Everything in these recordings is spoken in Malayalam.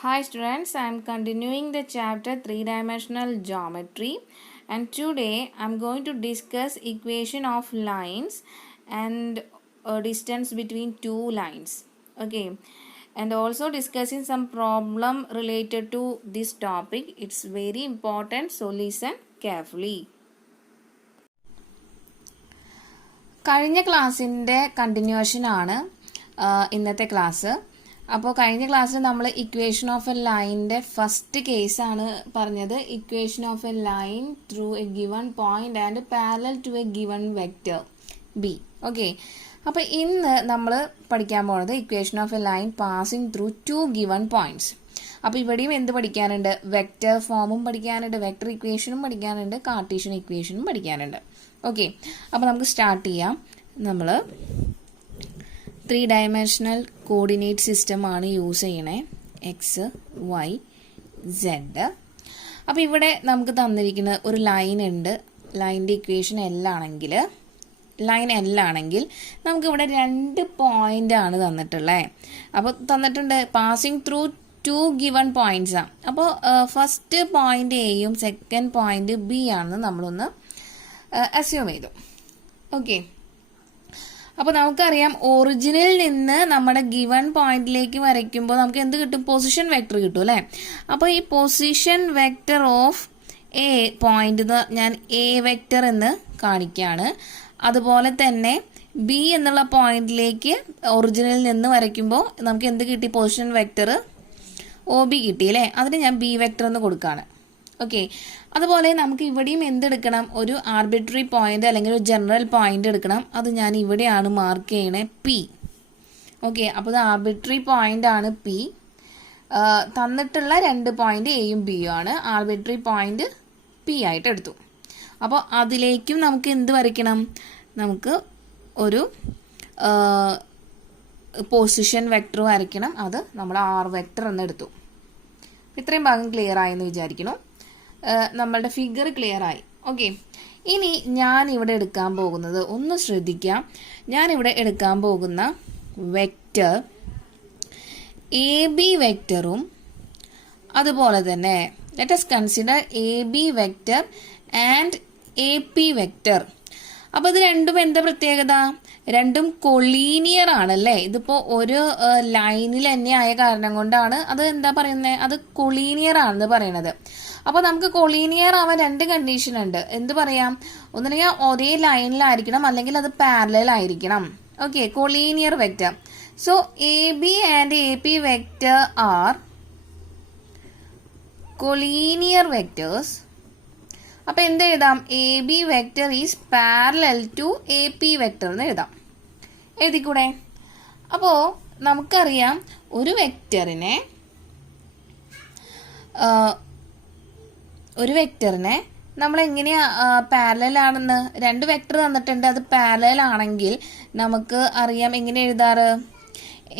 Hi students, I am continuing the chapter 3-dimensional geometry, and today I am going to discuss equation of lines and distance between two lines. Okay, and also discussing some problem related to this topic. It's very important, so listen carefully. കഴിഞ്ഞ ക്ലാസ്സിൻ്റെ കണ്ടിന്യൂഷൻ ആണ് ഇന്നത്തെ ക്ലാസ്. അപ്പോൾ കഴിഞ്ഞ ക്ലാസ്സിൽ നമ്മൾ ഇക്വേഷൻ ഓഫ് എ ലൈനിൻ്റെ ഫസ്റ്റ് കേസാണ് പറഞ്ഞത്. Equation of a line through a given point and parallel to a given vector B. Okay, അപ്പോൾ ഇന്ന് നമ്മൾ പഠിക്കാൻ പോകുന്നത് equation of a line passing through two given points. അപ്പോൾ ഇവിടെയും എന്ത് പഠിക്കാനുണ്ട്? വെക്റ്റർ ഫോമും പഠിക്കാനുണ്ട്, വെക്റ്റർ ഇക്വേഷനും പഠിക്കാനുണ്ട്, കാർട്ടീഷ്യൻ ഇക്വേഷനും പഠിക്കാനുണ്ട്. ഓക്കെ, അപ്പോൾ നമുക്ക് സ്റ്റാർട്ട് ചെയ്യാം. നമ്മൾ 3-dimensional കോർഡിനേറ്റ് സിസ്റ്റം ആണ് യൂസ് ചെയ്യണേ, എക്സ് വൈ സെഡ്. അപ്പോൾ ഇവിടെ നമുക്ക് തന്നിരിക്കുന്ന ഒരു ലൈൻ ഉണ്ട്. ലൈനിൻ്റെ ഇക്വേഷൻ ലൈൻ എൽ ആണെങ്കിൽ നമുക്കിവിടെ 2 പോയിന്റ് ആണ് തന്നിട്ടുള്ളത്. അപ്പോൾ തന്നിട്ടുണ്ട് പാസിംഗ് ത്രൂ 2 ഗിവൺ പോയിന്റ്സാണ്. അപ്പോൾ ഫസ്റ്റ് പോയിന്റ് എയും സെക്കൻഡ് പോയിന്റ് ബി ആണെന്ന് നമ്മളൊന്ന് അസ്യൂം ചെയ്തു. ഓക്കെ, അപ്പോൾ നമുക്കറിയാം ഒറിജിനിൽ നിന്ന് നമ്മുടെ ഗിവൺ പോയിന്റിലേക്ക് വരയ്ക്കുമ്പോൾ നമുക്ക് എന്ത് കിട്ടും? പൊസിഷൻ വെക്ടർ കിട്ടും അല്ലേ? അപ്പോൾ ഈ position vector of A point ഞാൻ എ വെക്ടർ എന്ന് കാണിക്കുകയാണ്. അതുപോലെ തന്നെ ബി എന്നുള്ള പോയിന്റിലേക്ക് ഒറിജിനിൽ നിന്ന് വരയ്ക്കുമ്പോൾ നമുക്ക് എന്ത് കിട്ടി? പൊസിഷൻ വെക്ടർ ഒ ബി കിട്ടി അല്ലേ? അതിന് ഞാൻ ബി വെക്ടർ എന്ന് കൊടുക്കുകയാണ്. ഓക്കെ, അതുപോലെ നമുക്ക് ഇവിടെയും എന്തെടുക്കണം? ഒരു ആർബിട്രറി പോയിന്റ് അല്ലെങ്കിൽ ഒരു ജനറൽ പോയിന്റ് എടുക്കണം. അത് ഞാൻ ഇവിടെയാണ് മാർക്ക് ചെയ്യണേ, പി. ഓക്കെ, അപ്പോൾ ഇത് ആർബിട്രറി പോയിന്റ് ആണ് പി. തന്നിട്ടുള്ള 2 പോയിന്റ് എയും ബിയും ആണ്. ആർബിട്രറി പോയിന്റ് പി ആയിട്ട് എടുത്തു. അപ്പോൾ അതിലേക്കും നമുക്ക് എന്ത് വരയ്ക്കണം? നമുക്ക് ഒരു പൊസിഷൻ വെക്ടർ വരയ്ക്കണം. അത് നമ്മൾ ആർ വെക്ടർ എന്ന് എടുത്തു. ഇത്രയും ഭാഗം ക്ലിയർ ആയെന്ന് വിചാരിക്കുന്നു. നമ്മളുടെ ഫിഗർ ക്ലിയർ ആയി. ഓക്കെ, ഇനി ഞാൻ ഇവിടെ എടുക്കാൻ പോകുന്നത് ഒന്ന് ശ്രദ്ധിക്കാം. ഞാനിവിടെ എടുക്കാൻ പോകുന്ന വെക്റ്റർ എ ബി വെക്റ്ററും അതുപോലെ തന്നെ let us consider A B vector and A P vector. അപ്പോൾ ഇത് രണ്ടും എന്താ പ്രത്യേകത? രണ്ടും കൊളീനിയർ ആണല്ലേ? ഇതിപ്പോൾ ഒരു ലൈനിൽ തന്നെ ആയ കാരണം കൊണ്ടാണ് അത് എന്താ പറയുന്നത്? അത് കൊളീനിയർ ആണെന്ന് പറയണത്. അപ്പോൾ നമുക്ക് കൊളീനിയർ ആവാൻ 2 കണ്ടീഷൻ ഉണ്ട്. എന്ത് പറയാം? ഒന്നുകിൽ ഒരേ ലൈനിലായിരിക്കണം, അല്ലെങ്കിൽ അത് പാരലൽ ആയിരിക്കണം. Okay, collinear vector. So A B and A P vector are collinear vectors. അപ്പൊ എന്ത് എഴുതാം? A B vector is parallel to A P vector എന്ന് എഴുതാം. എഴുതിക്കൂടെ? അപ്പോ നമുക്കറിയാം ഒരു വെക്റ്ററിനെ നമ്മൾ എങ്ങനെയാ പാരലൽ ആണെന്ന്? 2 വെക്റ്റർ തന്നിട്ടുണ്ട്, അത് പാരലൽ ആണെങ്കിൽ നമുക്ക് അറിയാം എങ്ങനെ എഴുതാറ്?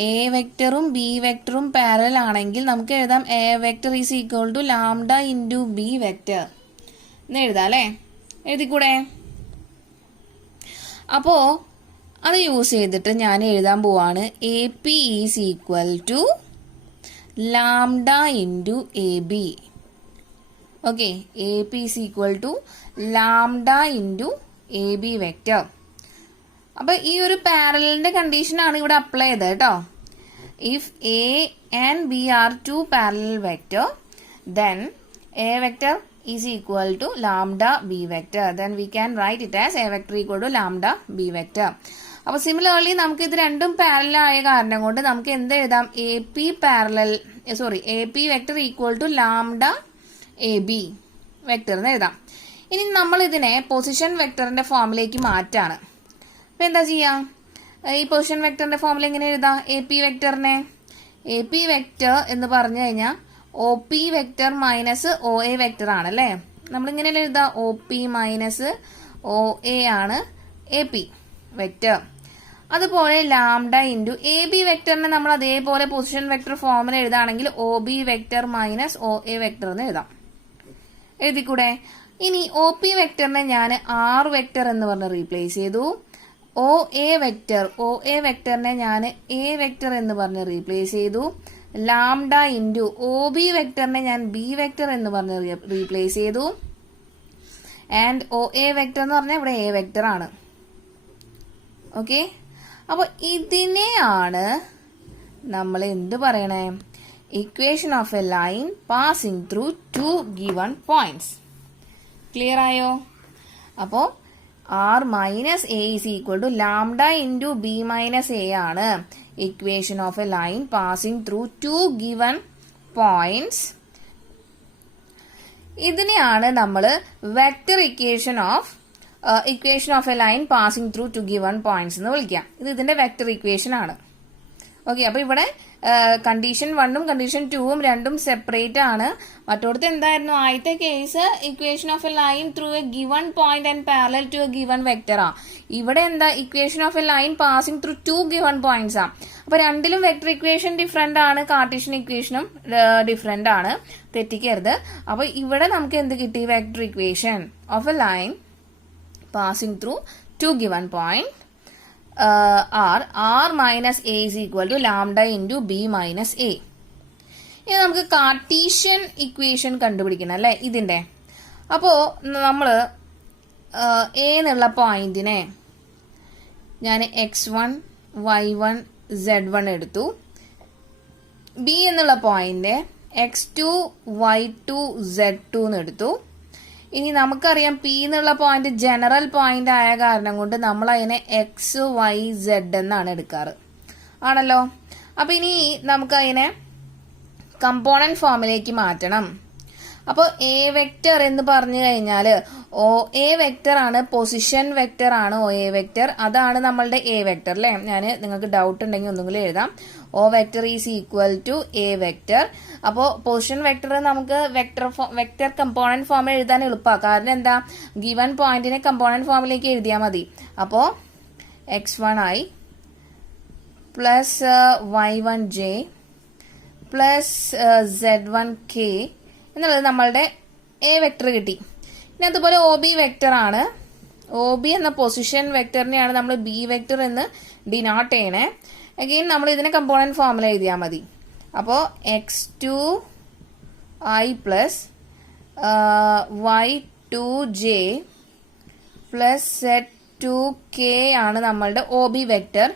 എ വെക്റ്ററും ബി വെക്റ്ററും പാരലൽ ആണെങ്കിൽ നമുക്ക് എഴുതാം A vector is equal to lambda into B vector എന്ന് എഴുതാം അല്ലേ? എഴുതിക്കൂടെ? അപ്പോ അത് യൂസ് ചെയ്തിട്ട് ഞാൻ എഴുതാൻ പോവാണ് A P is equal to lambda into A B. Okay, A P is equal to lambda into A B vector. അപ്പൊ ഈ ഒരു പാരലലിന്റെ കണ്ടീഷൻ ആണ് ഇവിടെ അപ്ലൈ ചെയ്തത് കേട്ടോ. If A and B are 2 parallel vector, then A vector is equal to lambda B vector. then we can write it as a vector equal to lambda b vector. അപ്പോൾ സിമിലർലി നമുക്ക് ഇത് രണ്ടും പാരലൽ ആയ കാരണം കൊണ്ട് നമുക്ക് എന്ത് എഴുതാം? A P vector equal to lambda A B vector എന്ന് എഴുതാം. ഇനി നമ്മൾ ഇതിനെ പൊസിഷൻ വെക്റ്ററിന്റെ ഫോമിലേക്ക് മാറ്റാണ്. അപ്പൊ എന്താ ചെയ്യാം? ഈ പൊസിഷൻ വെക്റ്ററിന്റെ ഫോമിൽ എങ്ങനെ എഴുതാം? എ പി വെക്റ്റർ എന്ന് പറഞ്ഞു കഴിഞ്ഞാൽ O P vector minus O A vector ആണല്ലേ? നമ്മളിങ്ങനെ എഴുതാം, O P minus O A ആണ് എ പി വെക്റ്റർ. അതുപോലെ ലാംഡ ഇൻറ്റു എ ബി വെക്റ്ററിനെ നമ്മൾ അതേപോലെ പൊസിഷൻ വെക്റ്റർ ഫോമിൽ എഴുതാണെങ്കിൽ O B vector minus O A vector എന്ന് എഴുതാം. എഴുതിക്കൂടെ? ഇനി ഒ പി വെക്റ്ററിനെ ഞാൻ ആർ വെക്റ്റർ എന്ന് പറഞ്ഞ് റീപ്ലേസ് ചെയ്തു. ഒ എ വെക്റ്ററിനെ ഞാൻ എ വെക്റ്റർ എന്ന് പറഞ്ഞ് റീപ്ലേസ് ചെയ്തു. ലാംഡ ഇൻറ്റു ഒ ബി വെക്ടറിനെ ഞാൻ ബി വെക്ടർ എന്ന് പറഞ്ഞ് റീപ്ലേസ് ചെയ്തു. ആൻഡ് ഒ എ വെക്ടർ എന്ന് പറഞ്ഞാൽ ഇവിടെ എ വെക്ടർ ആണ്. ഓക്കെ, അപ്പോൾ ഇതിനെയാണ് നമ്മൾ എന്ത് പറയണേ? Equation of a line passing through two given points. Clear ആയോ? അപ്പോൾ R minus A is equal to lambda into B minus A ആണ് equation of a line passing through two given points. ഇതിനെയാണ് നമ്മൾ vector equation of a line passing through two given points എന്ന് വിളിക്കാം. ഇത് ഇതിന്റെ വെക്ടർ ഇക്വേഷൻ ആണ്. ഓക്കെ, അപ്പൊ ഇവിടെ കണ്ടീഷൻ 1ഉം കണ്ടീഷൻ 2ഉം രണ്ടും സെപ്പറേറ്റ് ആണ്. മറ്റോടത്ത് എന്തായിരുന്നു? ആദ്യത്തെ case equation of a line through a given point and parallel to a given vector ആ. ഇവിടെ എന്താ? Equation of a line passing through two given points ആ. അപ്പൊ രണ്ടിലും വെക്ടർ ഇക്വേഷൻ ഡിഫറെന്റ് ആണ്, കാർട്ടീഷ്യൻ ഇക്വേഷനും ഡിഫറെന്റ് ആണ്, തെറ്റിക്കരുത്. അപ്പൊ ഇവിടെ നമുക്ക് എന്ത് കിട്ടി? Vector equation of a line passing through two given point r minus a is equal to lambda into b minus a. ഇനി നമുക്ക് കാർട്ടീഷ്യൻ ഇക്വേഷൻ കണ്ടുപിടിക്കണം അല്ലേ ഇതിന്റെ. അപ്പോ നമ്മൾ a എന്നുള്ള പോയിന്റിനെ ഞാൻ x1 y1 z1 എടുത്തു. b എന്നുള്ള പോയിന്റ് x2 y2 z2 എന്ന് എടുത്തു. ഇനി നമുക്കറിയാം പി എന്നുള്ള പോയിന്റ് ജനറൽ പോയിന്റ് ആയ കാരണം കൊണ്ട് നമ്മൾ അതിനെ എക്സ് വൈ സെഡ് എന്നാണ് എടുക്കാറ് ആണല്ലോ. അപ്പൊ ഇനി നമുക്ക് അതിനെ കമ്പോണന്റ് ഫോമിലേക്ക് മാറ്റണം. അപ്പോൾ എ വെക്ടർ എന്ന് പറഞ്ഞു കഴിഞ്ഞാൽ ഒ എ വെക്ടർ ആണ്, പൊസിഷൻ വെക്ടർ ആണ് ഒ എ വെക്ടർ. അതാണ് നമ്മളുടെ എ വെക്ടർ അല്ലേ. ഞാൻ നിങ്ങൾക്ക് ഡൗട്ട് ഉണ്ടെങ്കിൽ ഒന്നുകൂടി എഴുതാം. O vector is equal to A vector. അപ്പോൾ പൊസിഷൻ വെക്ടർ നമുക്ക് വെക്ടർ കമ്പോണന്റ് ഫോമിൽ എഴുതാൻ എളുപ്പമാണ്. കാരണം എന്താ? ഗിവൺ പോയിന്റിനെ കമ്പോണന്റ് ഫോമിലേക്ക് എഴുതിയാൽ മതി. അപ്പോൾ x1i plus y1j plus z1k എന്നുള്ളത് നമ്മളുടെ എ വെക്ടർ കിട്ടി. ഇനി അതുപോലെ ഒ ബി വെക്ടർ ആണ്. ഒ ബി എന്ന പൊസിഷൻ വെക്ടറിനെയാണ് നമ്മൾ ബി വെക്ടർ എന്ന് ഡിനോട്ട് ചെയ്യണേ. അഗെയിൻ നമ്മൾ ഇതിനെ കമ്പോണന്റ് ഫോമിൽ എഴുതിയാൽ മതി. അപ്പോൾ x2i plus y2j plus z2k ആണ് നമ്മളുടെ ഒ ബി വെക്ടർ.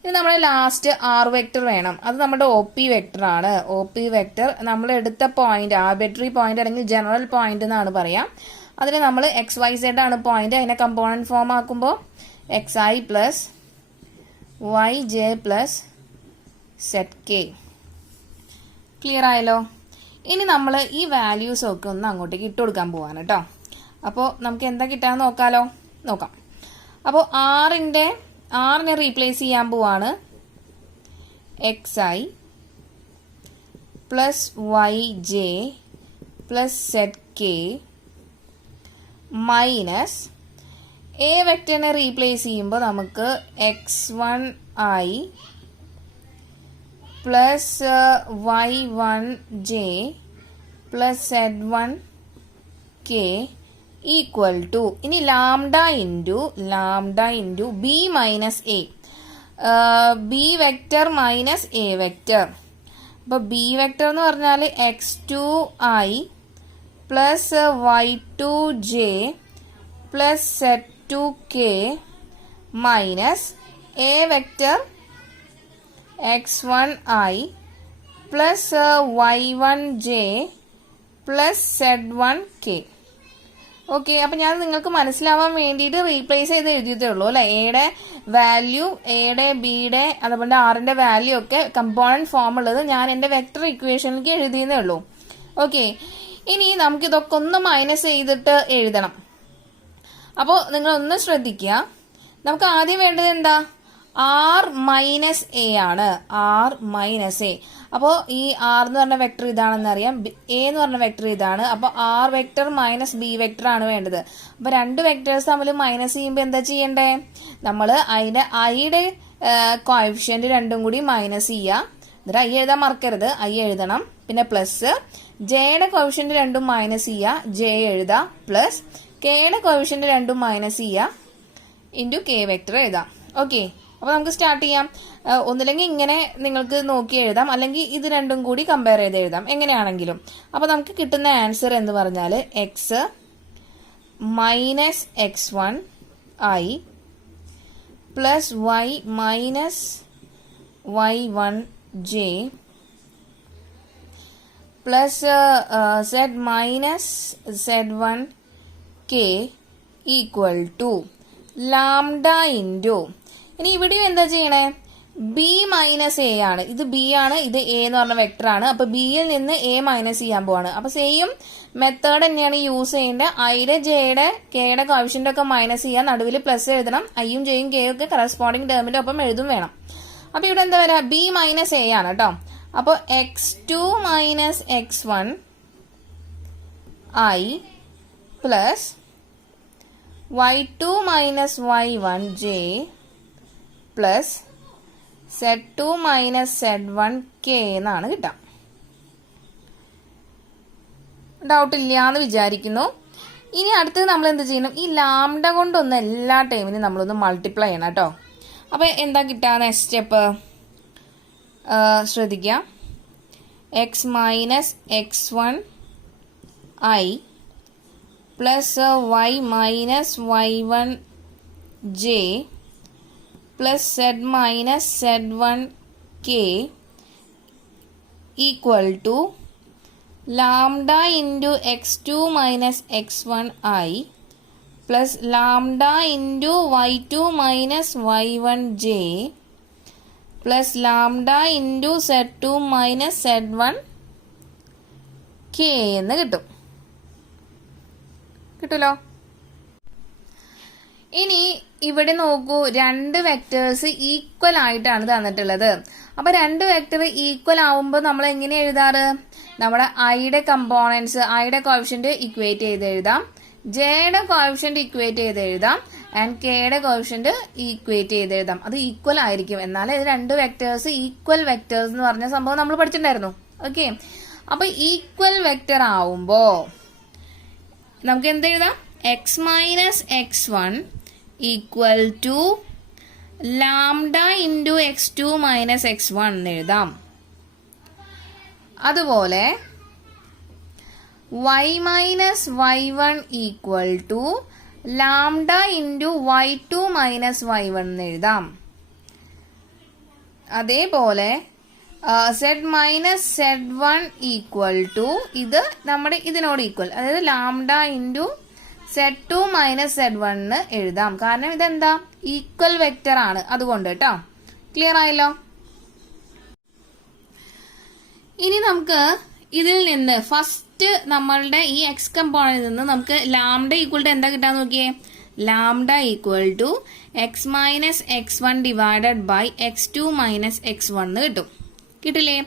ഇത് നമ്മുടെ ലാസ്റ്റ് ആർ വെക്ടർ വേണം. അത് നമ്മുടെ ഒ പി വെക്ടർ ആണ്. ഒ പി വെക്ടർ നമ്മൾ എടുത്ത പോയിന്റ് ആർബിട്രറി പോയിന്റ് അല്ലെങ്കിൽ ജനറൽ പോയിന്റ് എന്നാണ് പറയാം. അതിന് നമ്മൾ എക്സ് വൈ സെഡ് ആണ് പോയിന്റ്. അതിനെ കമ്പോണന്റ് ഫോം ആക്കുമ്പോൾ xi plus yj plus zk. Clear ആയല്ലോ? ഇനി നമ്മൾ ഈ വാല്യൂസ് ഒക്കെ ഒന്ന് അങ്ങോട്ടേക്ക് ഇട്ട് കൊടുക്കാൻ പോവാണ് കേട്ടോ. അപ്പോൾ നമുക്ക് എന്താ കിട്ടാന്ന് നോക്കാം. അപ്പോൾ ആറിനെ റീപ്ലേസ് ചെയ്യാൻ പോവാണ്. xi plus yj plus zk minus A വെക്ടറിനെ റീപ്ലേസ് ചെയ്യുമ്പോൾ നമുക്ക് x1i plus y1j plus z1k equal to ഇനി lambda into B minus A, B vector minus A vector. അപ്പോൾ ബി വെക്ടർ എന്ന് പറഞ്ഞാൽ x2i plus y2j plus z2k minus A vector x1i plus y1j plus z1k. Okay, അപ്പം ഞാൻ നിങ്ങൾക്ക് മനസ്സിലാവാൻ വേണ്ടിയിട്ട് റീപ്ലേസ് ചെയ്ത് എഴുതിയതേ ഉള്ളൂ അല്ലേ. എയുടെ വാല്യൂ, എയുടെ ബിയുടെ അതുപോലെ ആറിന്റെ വാല്യൂ ഒക്കെ കമ്പോണന്റ് ഫോം ഉള്ളത് ഞാൻ എൻ്റെ വെക്ടർ ഇക്വേഷനിലേക്ക് എഴുതിയതേ ഉള്ളൂ. ഓക്കെ, ഇനി നമുക്കിതൊക്കെ ഒന്ന് മൈനസ് ചെയ്തിട്ട് എഴുതണം. അപ്പോൾ നിങ്ങൾ ഒന്ന് ശ്രദ്ധിക്കുക. നമുക്ക് ആദ്യം വേണ്ടത് എന്താ? ആർ മൈനസ് എ ആണ്. R minus A. അപ്പോൾ ഈ ആർ എന്ന് പറഞ്ഞ വെക്ടർ ഇതാണെന്ന് അറിയാം, എ എന്ന് പറഞ്ഞ വെക്ടർ ഇതാണ്. അപ്പോൾ R vector minus B vector ആണ് വേണ്ടത്. അപ്പോൾ രണ്ട് വെക്ടേഴ്സ് തമ്മിൽ മൈനസ് ചെയ്യുമ്പോൾ എന്താ ചെയ്യണ്ടേ? നമ്മൾ അതിന്റെ ഐയുടെ കോഎഫിഷ്യന്റ് രണ്ടും കൂടി മൈനസ് ചെയ്യുക. എന്നിട്ട് ഐ എഴുതാൻ മറക്കരുത്, ഐ എഴുതണം. പിന്നെ പ്ലസ് ജെയുടെ കോഎഫിഷ്യന്റ് രണ്ടും മൈനസ് ചെയ്യുക, ജെ എഴുതാം. പ്ലസ് കെയുടെ കോഎഫിഷ്യന്റ് രണ്ടും മൈനസ് ചെയ്യുക, ഇൻറ്റു കെ വെക്ടർ എഴുതാം. ഓക്കെ, അപ്പോൾ നമുക്ക് സ്റ്റാർട്ട് ചെയ്യാം. ഒന്നില്ലെങ്കിൽ ഇങ്ങനെ നിങ്ങൾക്ക് നോക്കി എഴുതാം, അല്ലെങ്കിൽ ഇത് രണ്ടും കൂടി കമ്പയർ ചെയ്ത് എഴുതാം, എങ്ങനെയാണെങ്കിലും. അപ്പോൾ നമുക്ക് കിട്ടുന്ന ആൻസർ എന്ന് പറഞ്ഞാൽ X minus x1 i plus y minus y1 j plus z minus z1 k equal to lambda into, ഇനി ഇവിടെ എന്താ ചെയ്യണേ, ബി മൈനസ് എ ആണ്. ഇത് ബി ആണ്, ഇത് എ എന്ന് പറഞ്ഞ വെക്ടർ ആണ്. അപ്പൊ ബിയിൽ നിന്ന് എ മൈനസ് ചെയ്യാൻ പോവാണ്. അപ്പൊ സെയിം മെത്തേഡ് തന്നെയാണ് യൂസ് ചെയ്യേണ്ടത്. ഐയുടെ ജെയുടെ കെയുടെ കോഫിഷ്യന്റ് ഒക്കെ മൈനസ് ചെയ്യാൻ, നടുവിൽ പ്ലസ് എഴുതണം. ഐയും ജെയും കെയും ഒക്കെ കറസ്പോണ്ടിങ് ടേമിന്റെ ഒപ്പം എഴുതും വേണം. അപ്പൊ ഇവിടെ എന്താ വരാ, ബി മൈനസ് എ ആണ് കേട്ടോ. അപ്പൊ x2 minus x1 i plus y2 minus y1 j plus z2 minus z1 k എന്നാണ് കിട്ടാം. ഡൗട്ട് ഇല്ല എന്ന് വിചാരിക്കുന്നു. ഇനി അടുത്തത് നമ്മൾ എന്ത് ചെയ്യണം, ഈ ലാംഡ കൊണ്ടൊന്ന് എല്ലാ ടൈമിനും നമ്മളൊന്ന് മൾട്ടിപ്ലൈ ചെയ്യണം കേട്ടോ. അപ്പോൾ എന്താ കിട്ടുക, നെക്സ്റ്റ് സ്റ്റെപ്പ് ശ്രദ്ധിക്കാം. X minus x1 i plus y minus y1 j plus z minus z1 k equal to lambda into x2 minus x1 i plus lambda into y2 minus y1 j plus lambda into z2 minus z1 k എന്ന് കിട്ടും. കിട്ടുമല്ലോ. ഇനി ഇവിടെ നോക്കൂ, രണ്ട് വെക്ടേഴ്സ് ഈക്വൽ ആയിട്ടാണ് തന്നിട്ടുള്ളത്. അപ്പൊ രണ്ട് വെക്ടർ ഈക്വൽ ആവുമ്പോൾ നമ്മൾ എങ്ങനെ എഴുതാറ്, നമ്മുടെ ഐയുടെ കമ്പോണൻസ്, ഐയുടെ കോഫിഷ്യന്റ് ഇക്വേറ്റ് ചെയ്ത് എഴുതാം, ജെയുടെ കോഫിഷ്യന്റ് ഇക്വേറ്റ് ചെയ്ത് എഴുതാം, ആൻഡ് കെയുടെ കോഫിഷ്യന്റ് ഈക്വേറ്റ് ചെയ്ത് എഴുതാം. അത് ഈക്വൽ ആയിരിക്കും. എന്നാൽ ഇത് രണ്ട് വെക്ടേഴ്സ് ഈക്വൽ വെക്ടേഴ്സ് എന്ന് പറഞ്ഞ സംഭവം നമ്മൾ പഠിച്ചിട്ടുണ്ടായിരുന്നു. ഓക്കെ, അപ്പൊ ഈക്വൽ വെക്ടർ ആവുമ്പോ നമുക്ക് എന്ത് എഴുതാം, X minus x1 equal to lambda into x2 minus x1 എന്ന് എഴുതാം. അതുപോലെ y minus y1 equal to lambda into y2 minus y1 എന്ന് എഴുതാം. അതേപോലെ z minus z1 equal to, ഇത് നമ്മുടെ ഇതിനോട് ഈക്വൽ, അതായത് lambda into z2 minus z1 എന്ന് എഴുതാം. കാരണം ഇതെന്താ, ഈക്വൽ വെക്റ്റർ ആണ്, അതുകൊണ്ട് കേട്ടോ. ക്ലിയർ ആയല്ലോ. ഇനി നമുക്ക് ഇതിൽ നിന്ന് ഫസ്റ്റ് നമ്മളുടെ ഈ എക്സ് കമ്പോണന്റിൽ നിന്ന് നമുക്ക് ലാംഡ ഈക്വൽ ടു എന്താ കിട്ടാൻ നോക്കിയേ, lambda equal to X minus x1 divided by x2 minus x1 എന്ന് കിട്ടും. കിട്ടില്ലേ.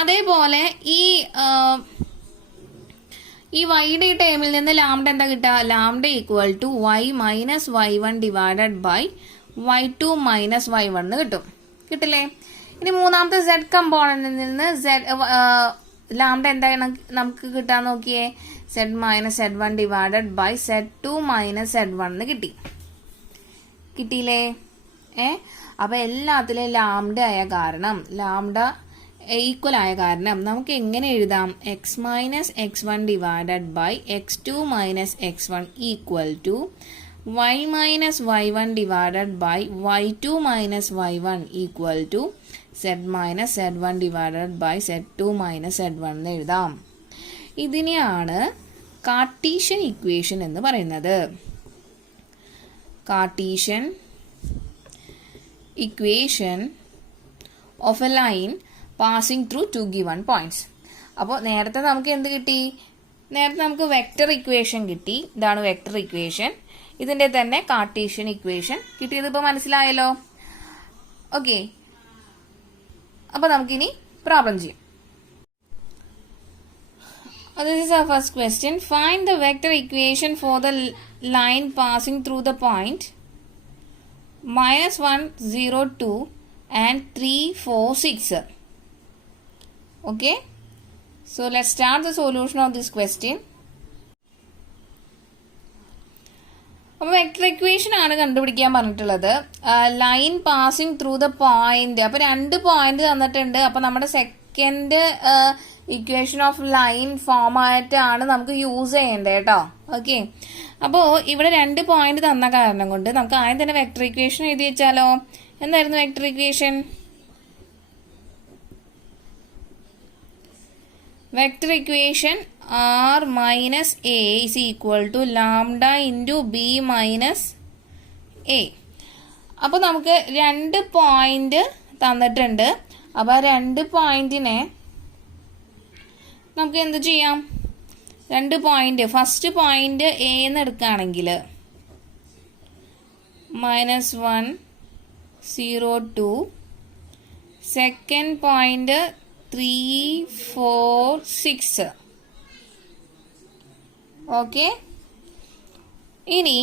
അതേപോലെ ഈ വൈയുടെ ഈ ടേമിൽ നിന്ന് ലാംഡ എന്താ കിട്ടുക, lambda equal to y minus y1 divided by y2 minus y1 എന്ന് കിട്ടും. കിട്ടില്ലേ. ഇനി മൂന്നാമത്തെ z കമ്പോണന്റിൽ നിന്ന് ലാംഡ എന്താണ് നമുക്ക് കിട്ടാൻ നോക്കിയേ, z minus z1 divided by z2 minus z1 എന്ന് കിട്ടി. കിട്ടിയില്ലേ. അപ്പൊ എല്ലാത്തിലും ലാംഡ ആയ കാരണം, ലാംഡ ഈക്വൽ ആയ കാരണം നമുക്ക് എങ്ങനെ എഴുതാം, X minus x1 divided by x2 minus x1 equal to y minus y1 divided by y2 minus y1 equal to z minus z1 divided by z2 minus z1 എന്ന് എഴുതാം. ഇതിനെയാണ് കാർട്ടീഷ്യൻ ഇക്വേഷൻ എന്ന് പറയുന്നത്. Cartesian equation of a line passing through two given points. അപ്പോൾ നേരത്തെ നമുക്ക് എന്ത് കിട്ടി, നേരത്തെ നമുക്ക് വെക്റ്റർ ഇക്വേഷൻ കിട്ടി. ഇതാണ് വെക്റ്റർ ഇക്വേഷൻ. ഇതിന്റെ തന്നെ കാർട്ടീഷ്യൻ ഇക്വേഷൻ കിട്ടിയത് ഇപ്പോൾ മനസ്സിലായല്ലോ. ഓക്കെ, അപ്പൊ നമുക്കിനി പ്രോബ്ലം ചെയ്യാം. This is our first question. Find the vector equation for the line passing through the point -1, 0, 2 and 3, 4, 6. Okay, so let's start the solution of this question. അപ്പോൾ വെക്ടർ ഇക്വേഷൻ ആണ് കണ്ടുപിടിക്കാൻ പറഞ്ഞിട്ടുള്ളത്. Line passing through the point. അപ്പോൾ 2 പോയിന്റ് തന്നിട്ടുണ്ട്. അപ്പോൾ നമ്മുടെ second equation of line form ആയിട്ടാണ് നമുക്ക് യൂസ് ചെയ്യേണ്ടത് കേട്ടോ. ഓക്കെ, അപ്പോൾ ഇവിടെ 2 പോയിന്റ് തന്ന കാരണം കൊണ്ട് നമുക്ക് ആദ്യം തന്നെ വെക്ടർ ഇക്വേഷൻ എഴുതി വെച്ചാലോ. എന്തായിരുന്നു vector equation? Vector equation r minus a is equal to lambda into b minus a. അപ്പോൾ നമുക്ക് 2 പോയിന്റ് തന്നിട്ടുണ്ട്. അപ്പോൾ 2 പോയിന്റിനെ നമുക്ക് എന്ത് ചെയ്യാം? 2 പോയിന്റ്, ഫസ്റ്റ് പോയിന്റ് എ എന്ന് എടുക്കുകയാണെങ്കിൽ -1 0 2, സെക്കൻഡ് പോയിന്റ് 3 4 6. ഓക്കെ, ഇനി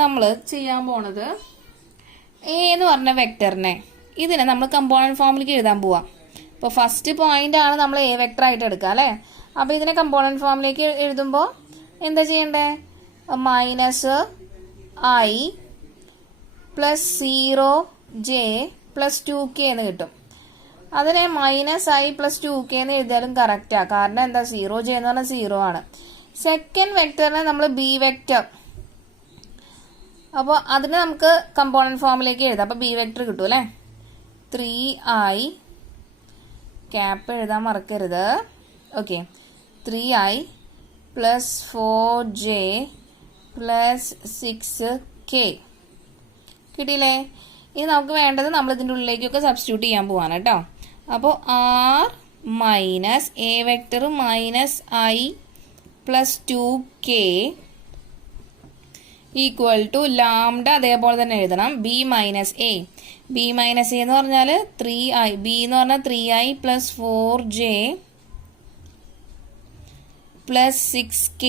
നമ്മൾ ചെയ്യാൻ പോണത് എ എന്ന് പറഞ്ഞ വെക്ടറിനെ ഇതിനെ നമ്മൾ കമ്പോണന്റ് ഫോമിലേക്ക് എഴുതാൻ പോവാം. ഇപ്പോൾ ഫസ്റ്റ് പോയിന്റ് ആണ് നമ്മൾ എ വെക്ടർ ആയിട്ട് എടുക്കുക അല്ലേ. അപ്പോൾ ഇതിനെ കമ്പോണന്റ് ഫോമിലേക്ക് എഴുതുമ്പോൾ എന്താ ചെയ്യണ്ടേ? -i + 0j + 2k എന്ന് കിട്ടും. അതിനെ -i + 2k എന്ന് എഴുതിയാലും കറക്റ്റാണ്. കാരണം എന്താ? 0j എന്ന് പറഞ്ഞാൽ 0 ആണ്. സെക്കൻഡ് വെക്ടറിനെ നമ്മൾ ബി വെക്ടർ, അപ്പോൾ അതിനെ നമുക്ക് കമ്പോണന്റ് ഫോമിലേക്ക് എഴുതാം. അപ്പോൾ ബി വെക്ടർ കിട്ടും അല്ലേ. 3i, ക്യാപ്പ് എഴുതാൻ മറക്കരുത്. ഓക്കെ, 3i + 4j + 6k കിട്ടിയില്ലേ. ഇനി നമുക്ക് വേണ്ടത് നമ്മൾ ഇതിൻ്റെ ഉള്ളിലേക്കൊക്കെ സബ്സ്റ്റിറ്റ്യൂട്ട് ചെയ്യാൻ പോവാണ് കേട്ടോ. അപ്പോൾ r minus A vector -i + 2k equal to lambda, അതേപോലെ തന്നെ എഴുതണം b minus a. b minus a എന്ന് പറഞ്ഞാൽ 3i, b എന്ന് പറഞ്ഞാൽ 3i + 4j + 6k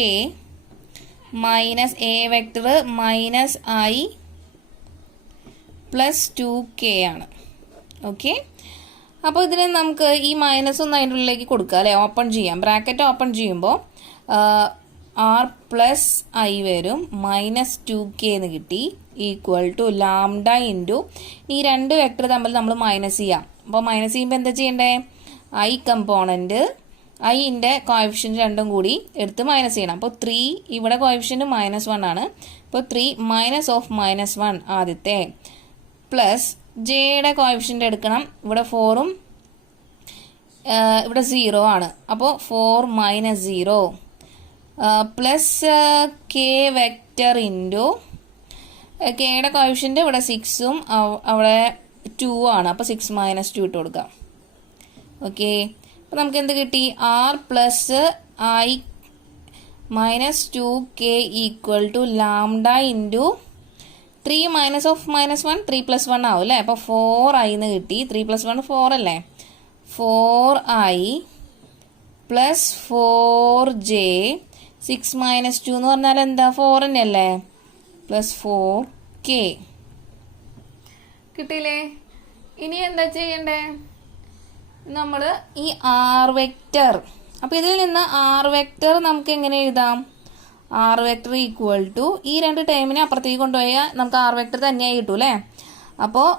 minus a vector -i + 2k ആണ്. ഓക്കെ, അപ്പോൾ ഇതിനെ നമുക്ക് ഈ മൈനസ് ഒന്ന് അതിൻ്റെ ഉള്ളിലേക്ക് കൊടുക്കുക അല്ലേ. ഓപ്പൺ ചെയ്യാം, ബ്രാക്കറ്റ് ഓപ്പൺ ചെയ്യുമ്പോൾ r + i വരും, -2k എന്ന് കിട്ടി ഈക്വൽ ടു ലാംഡ ഇൻറ്റു ഈ 2 വെക്ടർ തമ്മിൽ നമ്മൾ മൈനസ് ചെയ്യാം. അപ്പോൾ മൈനസ് ചെയ്യുമ്പോൾ എന്താ ചെയ്യണ്ടേ? i കമ്പോണൻറ്റ്, iൻ്റെ കോഎഫിഷ്യൻറ്റ് രണ്ടും കൂടി എടുത്ത് മൈനസ് ചെയ്യണം. അപ്പോൾ 3, ഇവിടെ കോഎഫിഷ്യൻറ്റ് -1 ആണ്. അപ്പോൾ 3 -1 ആദ്യത്തെ പ്ലസ് ജെയുടെ കോഎഫിഷ്യൻ്റ് എടുക്കണം. ഇവിടെ 4ഉം ഇവിടെ 0 ആണ്. അപ്പോൾ 4 - 0 പ്ലസ് കെ വെക്റ്റർ ഇൻറ്റു കെയുടെ കോഎഫിഷ്യൻ്റ് ഇവിടെ 6ഉം അവിടെ 2 ആണ്. അപ്പോൾ 6 - 2 ഇട്ട് കൊടുക്കാം. ഓക്കെ, അപ്പോൾ നമുക്ക് എന്ത് കിട്ടി? r + i -2k equal to lambda into 3 -1 3 + 1 ആവും അല്ലേ. അപ്പോൾ 4i എന്ന് കിട്ടി. 3 + 1 4 അല്ലേ. 4i + 4j 6 - 2 എന്ന് പറഞ്ഞാൽ എന്താ? 4 തന്നെയല്ലേ. + 4k കിട്ടിയില്ലേ. ഇനി എന്താ ചെയ്യണ്ടേ? നമ്മൾ ഈ r വെക്റ്റർ, അപ്പോൾ ഇതിൽ നിന്ന് r വെക്റ്റർ നമുക്ക് എങ്ങനെ എഴുതാം? r വെക്റ്റർ ഈക്വൽ ടു ഈ 2 ടൈമിനെ അപ്പുറത്തേക്ക് കൊണ്ടുപോയാൽ നമുക്ക് r വെക്റ്റർ തന്നെയായി കിട്ടും അല്ലേ. അപ്പോൾ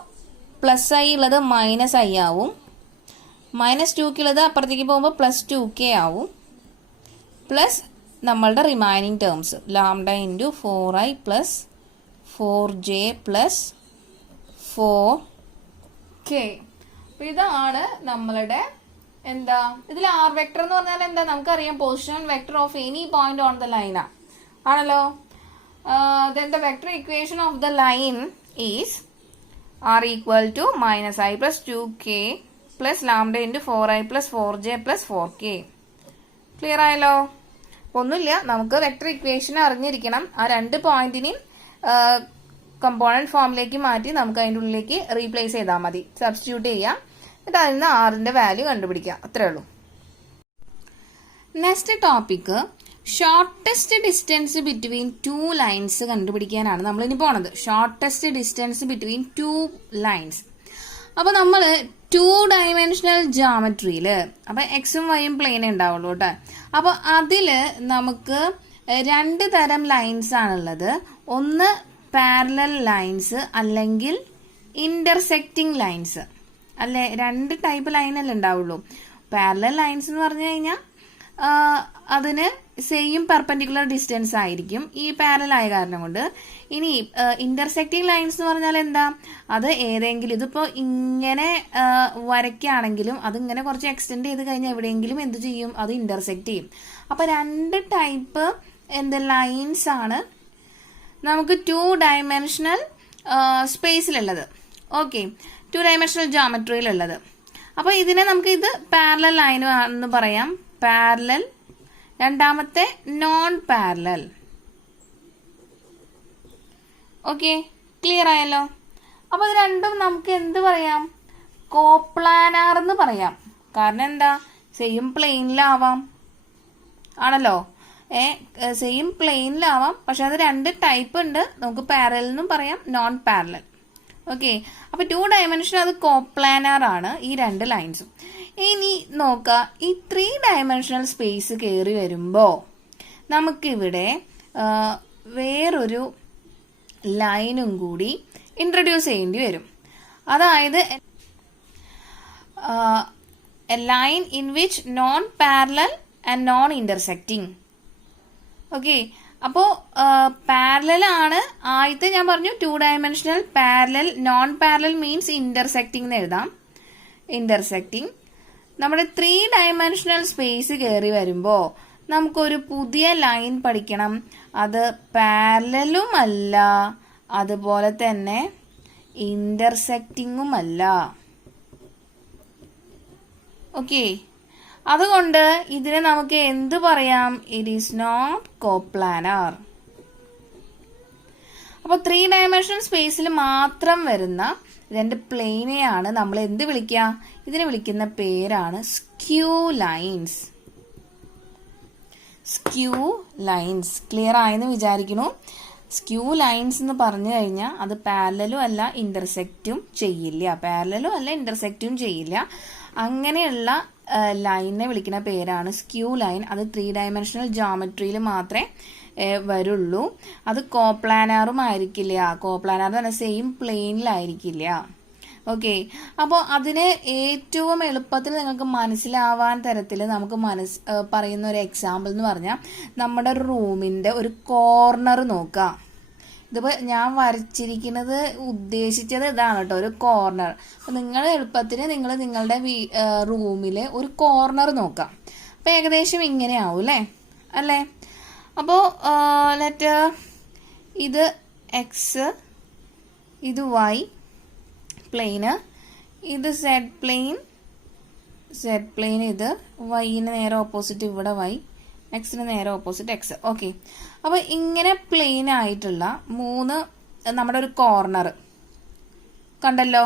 +i ഉള്ളത് -i ആവും, -2k ഉള്ളത് അപ്പുറത്തേക്ക് പോകുമ്പോൾ +2k ആവും, പ്ലസ് നമ്മളുടെ remaining terms lambda into 4i + 4j + 4k. അപ്പോൾ ഇതാണ് നമ്മളുടെ എന്താ? ഇതിൽ r വെക്ടർ എന്ന് പറഞ്ഞാൽ എന്താ? നമുക്കറിയാം position vector of any point on the line ആണല്ലോ. then the vector equation of the line is r equal to -i + 2k + lambda into 4i + 4j + 4k. Clear ആയല്ലോ. ഒന്നുമില്ല, നമുക്ക് വെക്ടർ ഇക്വേഷൻ അറിഞ്ഞിരിക്കണം. ആ 2 പോയിന്റിനെയും കമ്പോണന്റ് ഫോമിലേക്ക് മാറ്റി നമുക്ക് അതിൻ്റെ ഉള്ളിലേക്ക് റീപ്ലേസ് ചെയ്താൽ മതി, സബ്സ്റ്റിറ്റ്യൂട്ട് ചെയ്യാം. എന്നിട്ട് അതിൽ നിന്ന് ആറിൻ്റെ വാല്യൂ കണ്ടുപിടിക്കാം. അത്രേ ഉള്ളൂ. Next topic shortest distance between 2 lines കണ്ടുപിടിക്കാനാണ് നമ്മളിനി പോണത്. Shortest distance between 2 lines. അപ്പോൾ നമ്മൾ 2 ഡയമെൻഷണൽ ജോമെട്രിയിൽ, അപ്പോൾ എക്സും വൈയും പ്ലെയിൻ ഉണ്ടാവുള്ളൂ കേട്ടോ. അപ്പോൾ അതിൽ നമുക്ക് 2 തരം ലൈൻസ് ആണുള്ളത്. ഒന്ന് പാരലൽ ലൈൻസ് അല്ലെങ്കിൽ ഇന്റർസെക്റ്റിംഗ് ലൈൻസ് അല്ലെ. രണ്ട് ടൈപ്പ് ലൈനല്ലേ ഉണ്ടാവുള്ളൂ. പാരലൽ ലൈൻസ് എന്ന് പറഞ്ഞു കഴിഞ്ഞാൽ അതിന് സെയിം പെർപെൻഡിക്കുലർ ഡിസ്റ്റൻസ് ആയിരിക്കും ഈ പാരലൽ ആയ കാരണം കൊണ്ട്. ഇനി ഇന്റർസെക്റ്റിംഗ് ലൈൻസ് എന്ന് പറഞ്ഞാൽ എന്താ, അത് ഏതെങ്കിലും ഇതിപ്പോ ഇങ്ങനെ വരയ്ക്കുകയാണെങ്കിലും അത് ഇങ്ങനെ കുറച്ച് എക്സ്റ്റെൻഡ് ചെയ്ത് കഴിഞ്ഞാൽ എവിടെയെങ്കിലും എന്ത് ചെയ്യും, അത് ഇന്റർസെക്ട് ചെയ്യും. അപ്പൊ രണ്ട് ടൈപ്പ് ലൈൻസ് ആണ് നമുക്ക് 2 ഡയമെൻഷണൽ സ്പേസിലുള്ളത്. ഓക്കെ, 2 ഡയമെൻഷണൽ ജോമെട്രിയിലുള്ളത്. അപ്പൊ ഇതിനെ നമുക്ക് ഇത് പാരലൽ ലൈൻ ആണെന്ന് പറയാം. പാരലൽ. രണ്ടാമത്തെ നോൺ പാരലൽ. ഓക്കെ, ക്ലിയർ ആയല്ലോ. അപ്പൊ ഇത് രണ്ടും നമുക്ക് എന്ത് പറയാം, കോപ്ലാനാർ എന്ന് പറയാം. കാരണം എന്താ, സെയിം പ്ലെയിനിലാവാം ആണല്ലോ. സെയിം പ്ലെയിനിലാവാം, പക്ഷെ അത് രണ്ട് ടൈപ്പ് ഉണ്ട്. നമുക്ക് പാരലൽ എന്നും പറയാം, നോൺ പാരലൽ. ഓക്കെ, അപ്പൊ 2 ഡയമെൻഷൻ അത് കോപ്ലാനാർ ആണ് ഈ രണ്ട് ലൈൻസും. ഇനി നോക്ക, ഈ 3 ഡയമെൻഷണൽ സ്പേസ് കയറി വരുമ്പോ നമുക്കിവിടെ വേറൊരു ലൈനും കൂടി ഇൻട്രൊഡ്യൂസ് ചെയ്യേണ്ടി വരും. അതായത് A line in which non parallel and non intersecting. Okay, അപ്പോ പാരലൽ ആണ് ആദ്യത്തെ. ഞാൻ പറഞ്ഞു 2 dimensional parallel. Non parallel means intersecting എന്ന് എഴുതാം, ഇന്റർസെക്റ്റിംഗ്. നമ്മുടെ 3 ഡയമെൻഷണൽ സ്പേസ് കയറി വരുമ്പോ നമുക്കൊരു പുതിയ ലൈൻ പഠിക്കണം. അത് പാരലലും അല്ല, അതുപോലെ തന്നെ ഇന്റർസെക്റ്റിംഗും അല്ല. ഓക്കെ, അതുകൊണ്ട് ഇതിനെ നമുക്ക് എന്ത് പറയാം, ഇറ്റ് ഈസ് നോട്ട് കോപ്ലാനാർ. അപ്പൊ 3 ഡയമെൻഷണൽ സ്പേസിൽ മാത്രം വരുന്ന രണ്ട് പ്ലെയിനെയാണ് നമ്മൾ എന്ത് വിളിക്കുക, ഇതിനെ വിളിക്കുന്ന പേരാണ് skew lines. Skew lines clear ആയെന്ന് വിചാരിക്കുന്നു. സ്ക്യൂ ലൈൻസ് എന്ന് പറഞ്ഞു കഴിഞ്ഞാൽ അത് പാരലലും അല്ല ഇന്റർസെക്റ്റും ചെയ്യില്ല, പാരലലും അല്ല ഇന്റർസെക്റ്റും ചെയ്യില്ല. അങ്ങനെയുള്ള ലൈനിനെ വിളിക്കുന്ന പേരാണ് സ്ക്യൂ ലൈൻ. അത് 3 ഡയമെൻഷണൽ ജോമെട്രിയിൽ മാത്രമേ വരുള്ളൂ. അത് കോപ്ലാനാറും ആയിരിക്കില്ല. കോപ്ലാനാർ എന്ന് പറഞ്ഞാൽ സെയിം പ്ലെയിനിലായിരിക്കില്ല. ഓക്കെ, അപ്പോൾ അതിന് ഏറ്റവും എളുപ്പത്തിൽ നിങ്ങൾക്ക് മനസ്സിലാവാൻ തരത്തിൽ നമുക്ക് പറയുന്ന ഒരു എക്സാമ്പിൾ എന്ന് പറഞ്ഞാൽ നമ്മുടെ ഒരു റൂമിന്റെ ഒരു കോർണർ നോക്കാം. ഇതിപ്പോ ഞാൻ വരച്ചിരിക്കുന്നത് ഉദ്ദേശിച്ചത് ഇതാണ് കേട്ടോ, ഒരു കോർണർ. അപ്പൊ നിങ്ങൾ എളുപ്പത്തിന് നിങ്ങൾ നിങ്ങളുടെ റൂമിലെ ഒരു കോർണർ നോക്കാം. അപ്പൊ ഏകദേശം ഇങ്ങനെ ആവും അല്ലേ. അപ്പോ ലെറ്റ് ഇത് എക്സ്, ഇത് വൈ പ്ലെയിന്, ഇത് സെഡ് പ്ലെയിൻ, ഇത് വൈന് നേരെ ഓപ്പോസിറ്റ് ഇവിടെ വൈ, എക്സിന് നേരെ ഓപ്പോസിറ്റ് എക്സ്. ഓക്കെ, അപ്പൊ ഇങ്ങനെ പ്ലെയിൻ ആയിട്ടുള്ള 3 നമ്മുടെ ഒരു കോർണർ കണ്ടല്ലോ.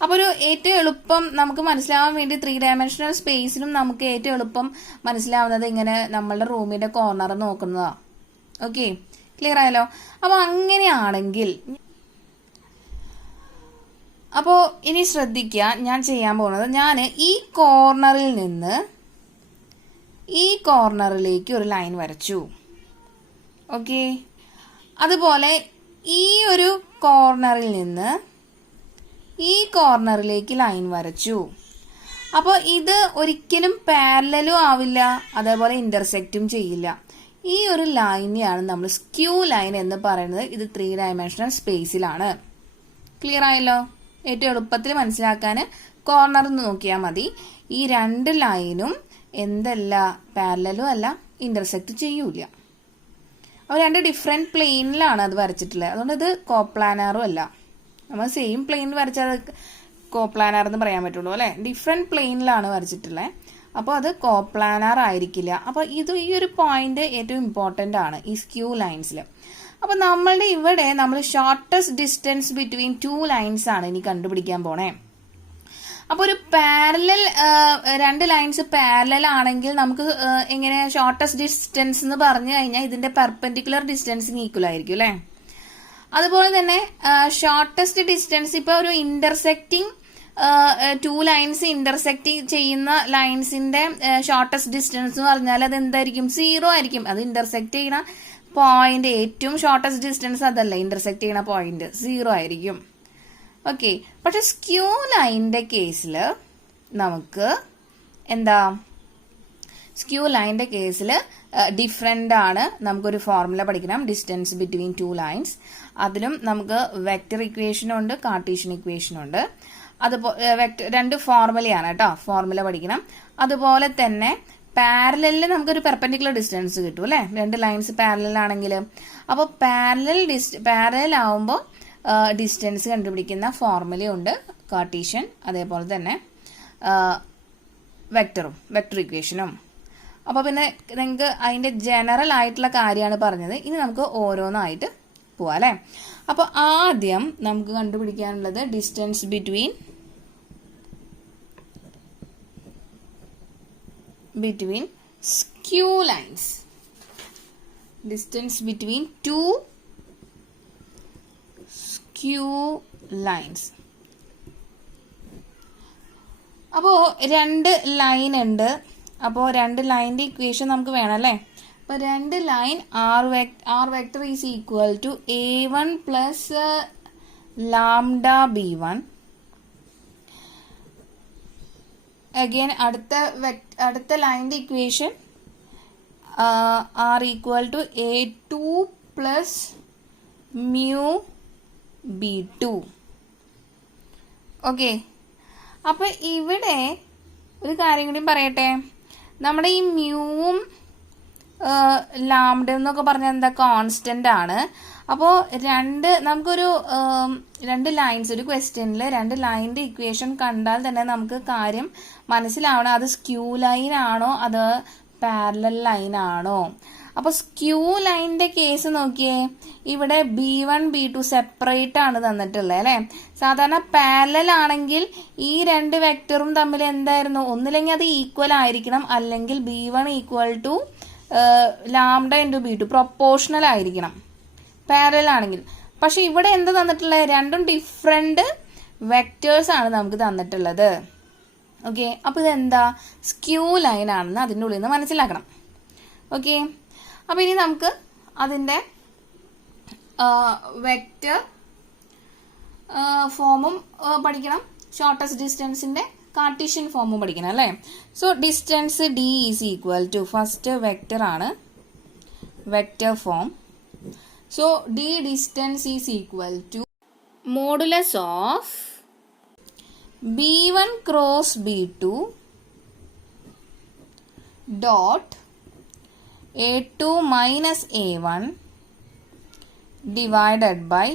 അപ്പൊ ഒരു ഏറ്റവും എളുപ്പം നമുക്ക് മനസ്സിലാവാൻ വേണ്ടി 3 ഡയമെൻഷണൽ സ്പേസിലും നമുക്ക് ഏറ്റവും എളുപ്പം മനസ്സിലാവുന്നത് ഇങ്ങനെ നമ്മളുടെ റൂമിന്റെ കോർണർ നോക്കുന്നതാ. ഓക്കെ, ക്ലിയർ ആയല്ലോ. അപ്പൊ അങ്ങനെയാണെങ്കിൽ അപ്പോ ഇനി ശ്രദ്ധിക്കുക, ഞാൻ ചെയ്യാൻ പോകുന്നത്, ഞാൻ ഈ കോർണറിൽ നിന്ന് ഈ കോർണറിലേക്ക് ഒരു ലൈൻ വരച്ചു. ഓക്കെ, അതുപോലെ ഈ ഒരു കോർണറിൽ നിന്ന് ഈ കോർണറിലേക്ക് ലൈൻ വരച്ചു. അപ്പോൾ ഇത് ഒരിക്കലും പാരലലും ആവില്ല, അതേപോലെ ഇന്റർസെക്റ്റും ചെയ്യില്ല. ഈ ഒരു ലൈനെയാണ് നമ്മൾ സ്ക്യൂ ലൈൻ എന്ന് പറയുന്നത്. ഇത് 3 ഡയമെൻഷണൽ സ്പേസിലാണ്. ക്ലിയർ ആയല്ലോ. ഏറ്റവും എളുപ്പത്തിൽ മനസ്സിലാക്കാൻ കോർണർ നോക്കിയാൽ മതി. ഈ രണ്ട് ലൈനും എന്തല്ല, പാരലലും അല്ല, ഇന്റർസെക്ട് ചെയ്യൂല. അപ്പോൾ രണ്ട് ഡിഫറെന്റ് പ്ലെയിനിലാണ് അത് വരച്ചിട്ടുള്ളത്. അതുകൊണ്ട് ഇത് കോപ്ലാനാറും അല്ല. നമ്മൾ സെയിം പ്ലെയിനിൽ വരച്ചാൽ കോപ്ലാനാർ എന്ന് പറയാൻ പറ്റുള്ളൂ അല്ലെ. ഡിഫറെന്റ് പ്ലെയിനിലാണ് വരച്ചിട്ടുള്ളത്. അപ്പോൾ അത് കോപ്ലാനാർ ആയിരിക്കില്ല. അപ്പോൾ ഇത് ഈ ഒരു പോയിന്റ് ഏറ്റവും ഇമ്പോർട്ടന്റ് ആണ് ഈ സ്ക്യൂ ലൈൻസിൽ. അപ്പൊ നമ്മളുടെ ഇവിടെ നമ്മൾ ഷോർട്ടസ്റ്റ് ഡിസ്റ്റൻസ് ബിറ്റ്വീൻ 2 ലൈൻസ് ആണ് ഇനി കണ്ടുപിടിക്കാൻ പോണേ. അപ്പൊ ഒരു പാരലൽ, രണ്ട് ലൈൻസ് പാരലൽ ആണെങ്കിൽ നമുക്ക് എങ്ങനെ ഷോർട്ടസ്റ്റ് ഡിസ്റ്റൻസ് എന്ന് പറഞ്ഞു കഴിഞ്ഞാൽ ഇതിന്റെ പെർപെൻഡിക്കുലർ ഡിസ്റ്റൻസിന് ഈക്വൽ ആയിരിക്കും അല്ലെ. അതുപോലെ തന്നെ ഷോർട്ടസ്റ്റ് ഡിസ്റ്റൻസ് ഇപ്പൊ ഒരു ഇന്റർസെക്റ്റിംഗ് 2 ലൈൻസ് ഇന്റർസെക്റ്റിംഗ് ചെയ്യുന്ന ലൈൻസിന്റെ ഷോർട്ടസ്റ്റ് ഡിസ്റ്റൻസ് എന്ന് പറഞ്ഞാൽ അത് എന്തായിരിക്കും, 0 ആയിരിക്കും. അത് ഇന്റർസെക്ട് ചെയ്യുന്ന പോയിന്റ് ഏറ്റവും ഷോർട്ടസ്റ്റ് ഡിസ്റ്റൻസ് അതല്ല, ഇന്റർസെക്ട് ചെയ്യുന്ന പോയിന്റ് 0 ആയിരിക്കും. ഓക്കെ, പക്ഷെ സ്ക്യൂ ലൈനിന്റെ കേസിൽ നമുക്ക് എന്താ, സ്ക്യൂ ലൈനിന്റെ കേസിൽ ഡിഫറെന്റ് ആണ്. നമുക്കൊരു ഫോർമുല പഠിക്കണം, ഡിസ്റ്റൻസ് ബിറ്റ്വീൻ ടു ലൈൻസ്. അതിലും നമുക്ക് വെക്റ്റർ ഇക്വേഷനും ഉണ്ട്, കാർട്ടീഷ്യൻ ഇക്വേഷനും ഉണ്ട്. അതുപോലെ രണ്ട് ഫോർമുലയാണ് കേട്ടോ, ഫോർമുല പഠിക്കണം. അതുപോലെ തന്നെ പാരലലിൽ നമുക്കൊരു പെർപെൻഡിക്കുലർ ഡിസ്റ്റൻസ് കിട്ടും അല്ലേ, രണ്ട് ലൈൻസ് പാരലൽ ആണെങ്കിൽ. അപ്പോൾ പാരലൽ ആവുമ്പോൾ ഡിസ്റ്റൻസ് കണ്ടുപിടിക്കുന്ന ഫോർമുലയുണ്ട്, കാർട്ടീഷ്യൻ, അതേപോലെ തന്നെ വെക്റ്റർ ഇക്വേഷനും. അപ്പോൾ പിന്നെ നിങ്ങൾക്ക് അതിൻ്റെ ജനറൽ ആയിട്ടുള്ള കാര്യമാണ് പറഞ്ഞത്. ഇനി നമുക്ക് ഓരോന്നായിട്ട് പോവാം അല്ലേ. അപ്പോൾ ആദ്യം നമുക്ക് കണ്ടുപിടിക്കാനുള്ളത് distance between skew lines, distance between two skew lines. അപ്പോൾ രണ്ട് ലൈൻ ഉണ്ട്. അപ്പോൾ രണ്ട് ലൈനിന്റെ ഇക്വേഷൻ നമുക്ക് വേണം അല്ലേ. അപ്പോൾ രണ്ട് line R vector is equal to A1 plus lambda B1. Again അടുത്ത ലൈനിന്റെ equation R equal to A2 plus mu B2. Okay, അപ്പൊ ഇവിടെ ഒരു കാര്യം കൂടി പറയട്ടെ. നമ്മുടെ ഈ മ്യൂവും ലാംഡ എന്നൊക്കെ പറഞ്ഞാൽ എന്താ, കോൺസ്റ്റന്റ് ആണ്. അപ്പോൾ നമുക്കൊരു രണ്ട് ലൈൻസ്, ഒരു ക്വസ്റ്റ്യനിൽ രണ്ട് ലൈനിന്റെ ഇക്വേഷൻ കണ്ടാൽ തന്നെ നമുക്ക് കാര്യം മനസ്സിലാവണം, അത് സ്ക്യൂ ലൈൻ ആണോ അത് പാരലൽ ലൈൻ ആണോ. അപ്പൊ സ്ക്യൂ ലൈനിന്റെ കേസ് നോക്കിയേ, ഇവിടെ B1 B2 സെപ്പറേറ്റ് ആണ് തന്നിട്ടുള്ളത് അല്ലെ. സാധാരണ പാരലൽ ആണെങ്കിൽ ഈ രണ്ട് വെക്ടറും തമ്മിൽ എന്തായിരുന്നു, ഒന്നില്ലെങ്കിൽ അത് ഈക്വൽ ആയിരിക്കണം, അല്ലെങ്കിൽ B1 equal to lambda into B2 proportional ആയിരിക്കണം പാരലൽ ആണെങ്കിൽ. പക്ഷെ ഇവിടെ എന്താ തന്നിട്ടുള്ളത്, രണ്ടും ഡിഫറെന്റ് വെക്ടേഴ്സ് ആണ് നമുക്ക് തന്നിട്ടുള്ളത്. ഓക്കെ, അപ്പൊ ഇതെന്താ, സ്ക്യൂ ലൈൻ ആണെന്ന് അതിൻ്റെ ഉള്ളിൽ നിന്ന് മനസ്സിലാക്കണം. ഓക്കെ, അപ്പൊ ഇനി നമുക്ക് അതിന്റെ വെക്റ്റർ ഫോമും പഠിക്കണം, ഷോർട്ടസ്റ്റ് ഡിസ്റ്റൻസിന്റെ കാർട്ടീഷ്യൻ ഫോമും പഠിക്കണം അല്ലേ. So distance D is equal to, first vector ആണ്, vector form. So D distance is equal to modulus of B1 cross B2 dot A2 minus A1 divided by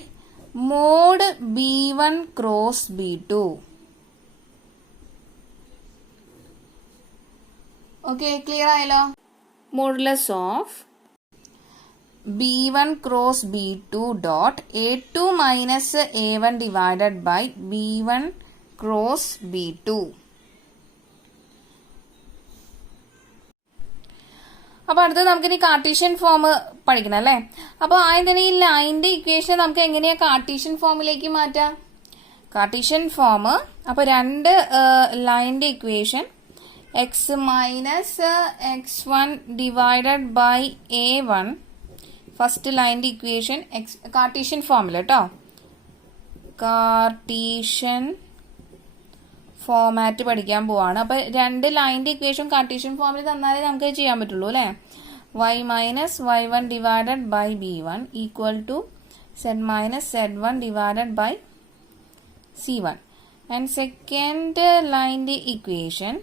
mod B1 cross B2. Okay, clear ആയല്ലോ. Modulus of B1 cross B2 dot A2 minus A1 divided by B1 cross B2. അപ്പോൾ അടുത്ത് നമുക്കിനി കാർട്ടീഷ്യൻ ഫോം പഠിക്കണം അല്ലേ. അപ്പോൾ ആദ്യം തന്നെ ഈ ലൈനിന്റെ ഇക്വേഷൻ നമുക്ക് എങ്ങനെയാ കാർട്ടീഷ്യൻ ഫോമിലേക്ക് മാറ്റാം. കാർട്ടീഷ്യൻ ഫോം, അപ്പോൾ രണ്ട് ലൈനിന്റെ equation X minus x1 divided by A1, first ലൈനിന്റെ ഇക്വേഷൻ കാർട്ടീഷ്യൻ ഫോമിൽ കേട്ടോ, കാർട്ടീഷ്യൻ ഫോമാറ്റ് പഠിക്കാൻ പോവാണ്. അപ്പൊ രണ്ട് ലൈനിന്റെ ഇക്വേഷൻ കാർട്ടീഷ്യൻ ഫോമിൽ തന്നാലേ നമുക്ക് ചെയ്യാൻ പറ്റുള്ളൂ അല്ലെ. y minus y1 divided by b1 equal to z minus z1 divided by c1. And second ലൈനിന്റെ equation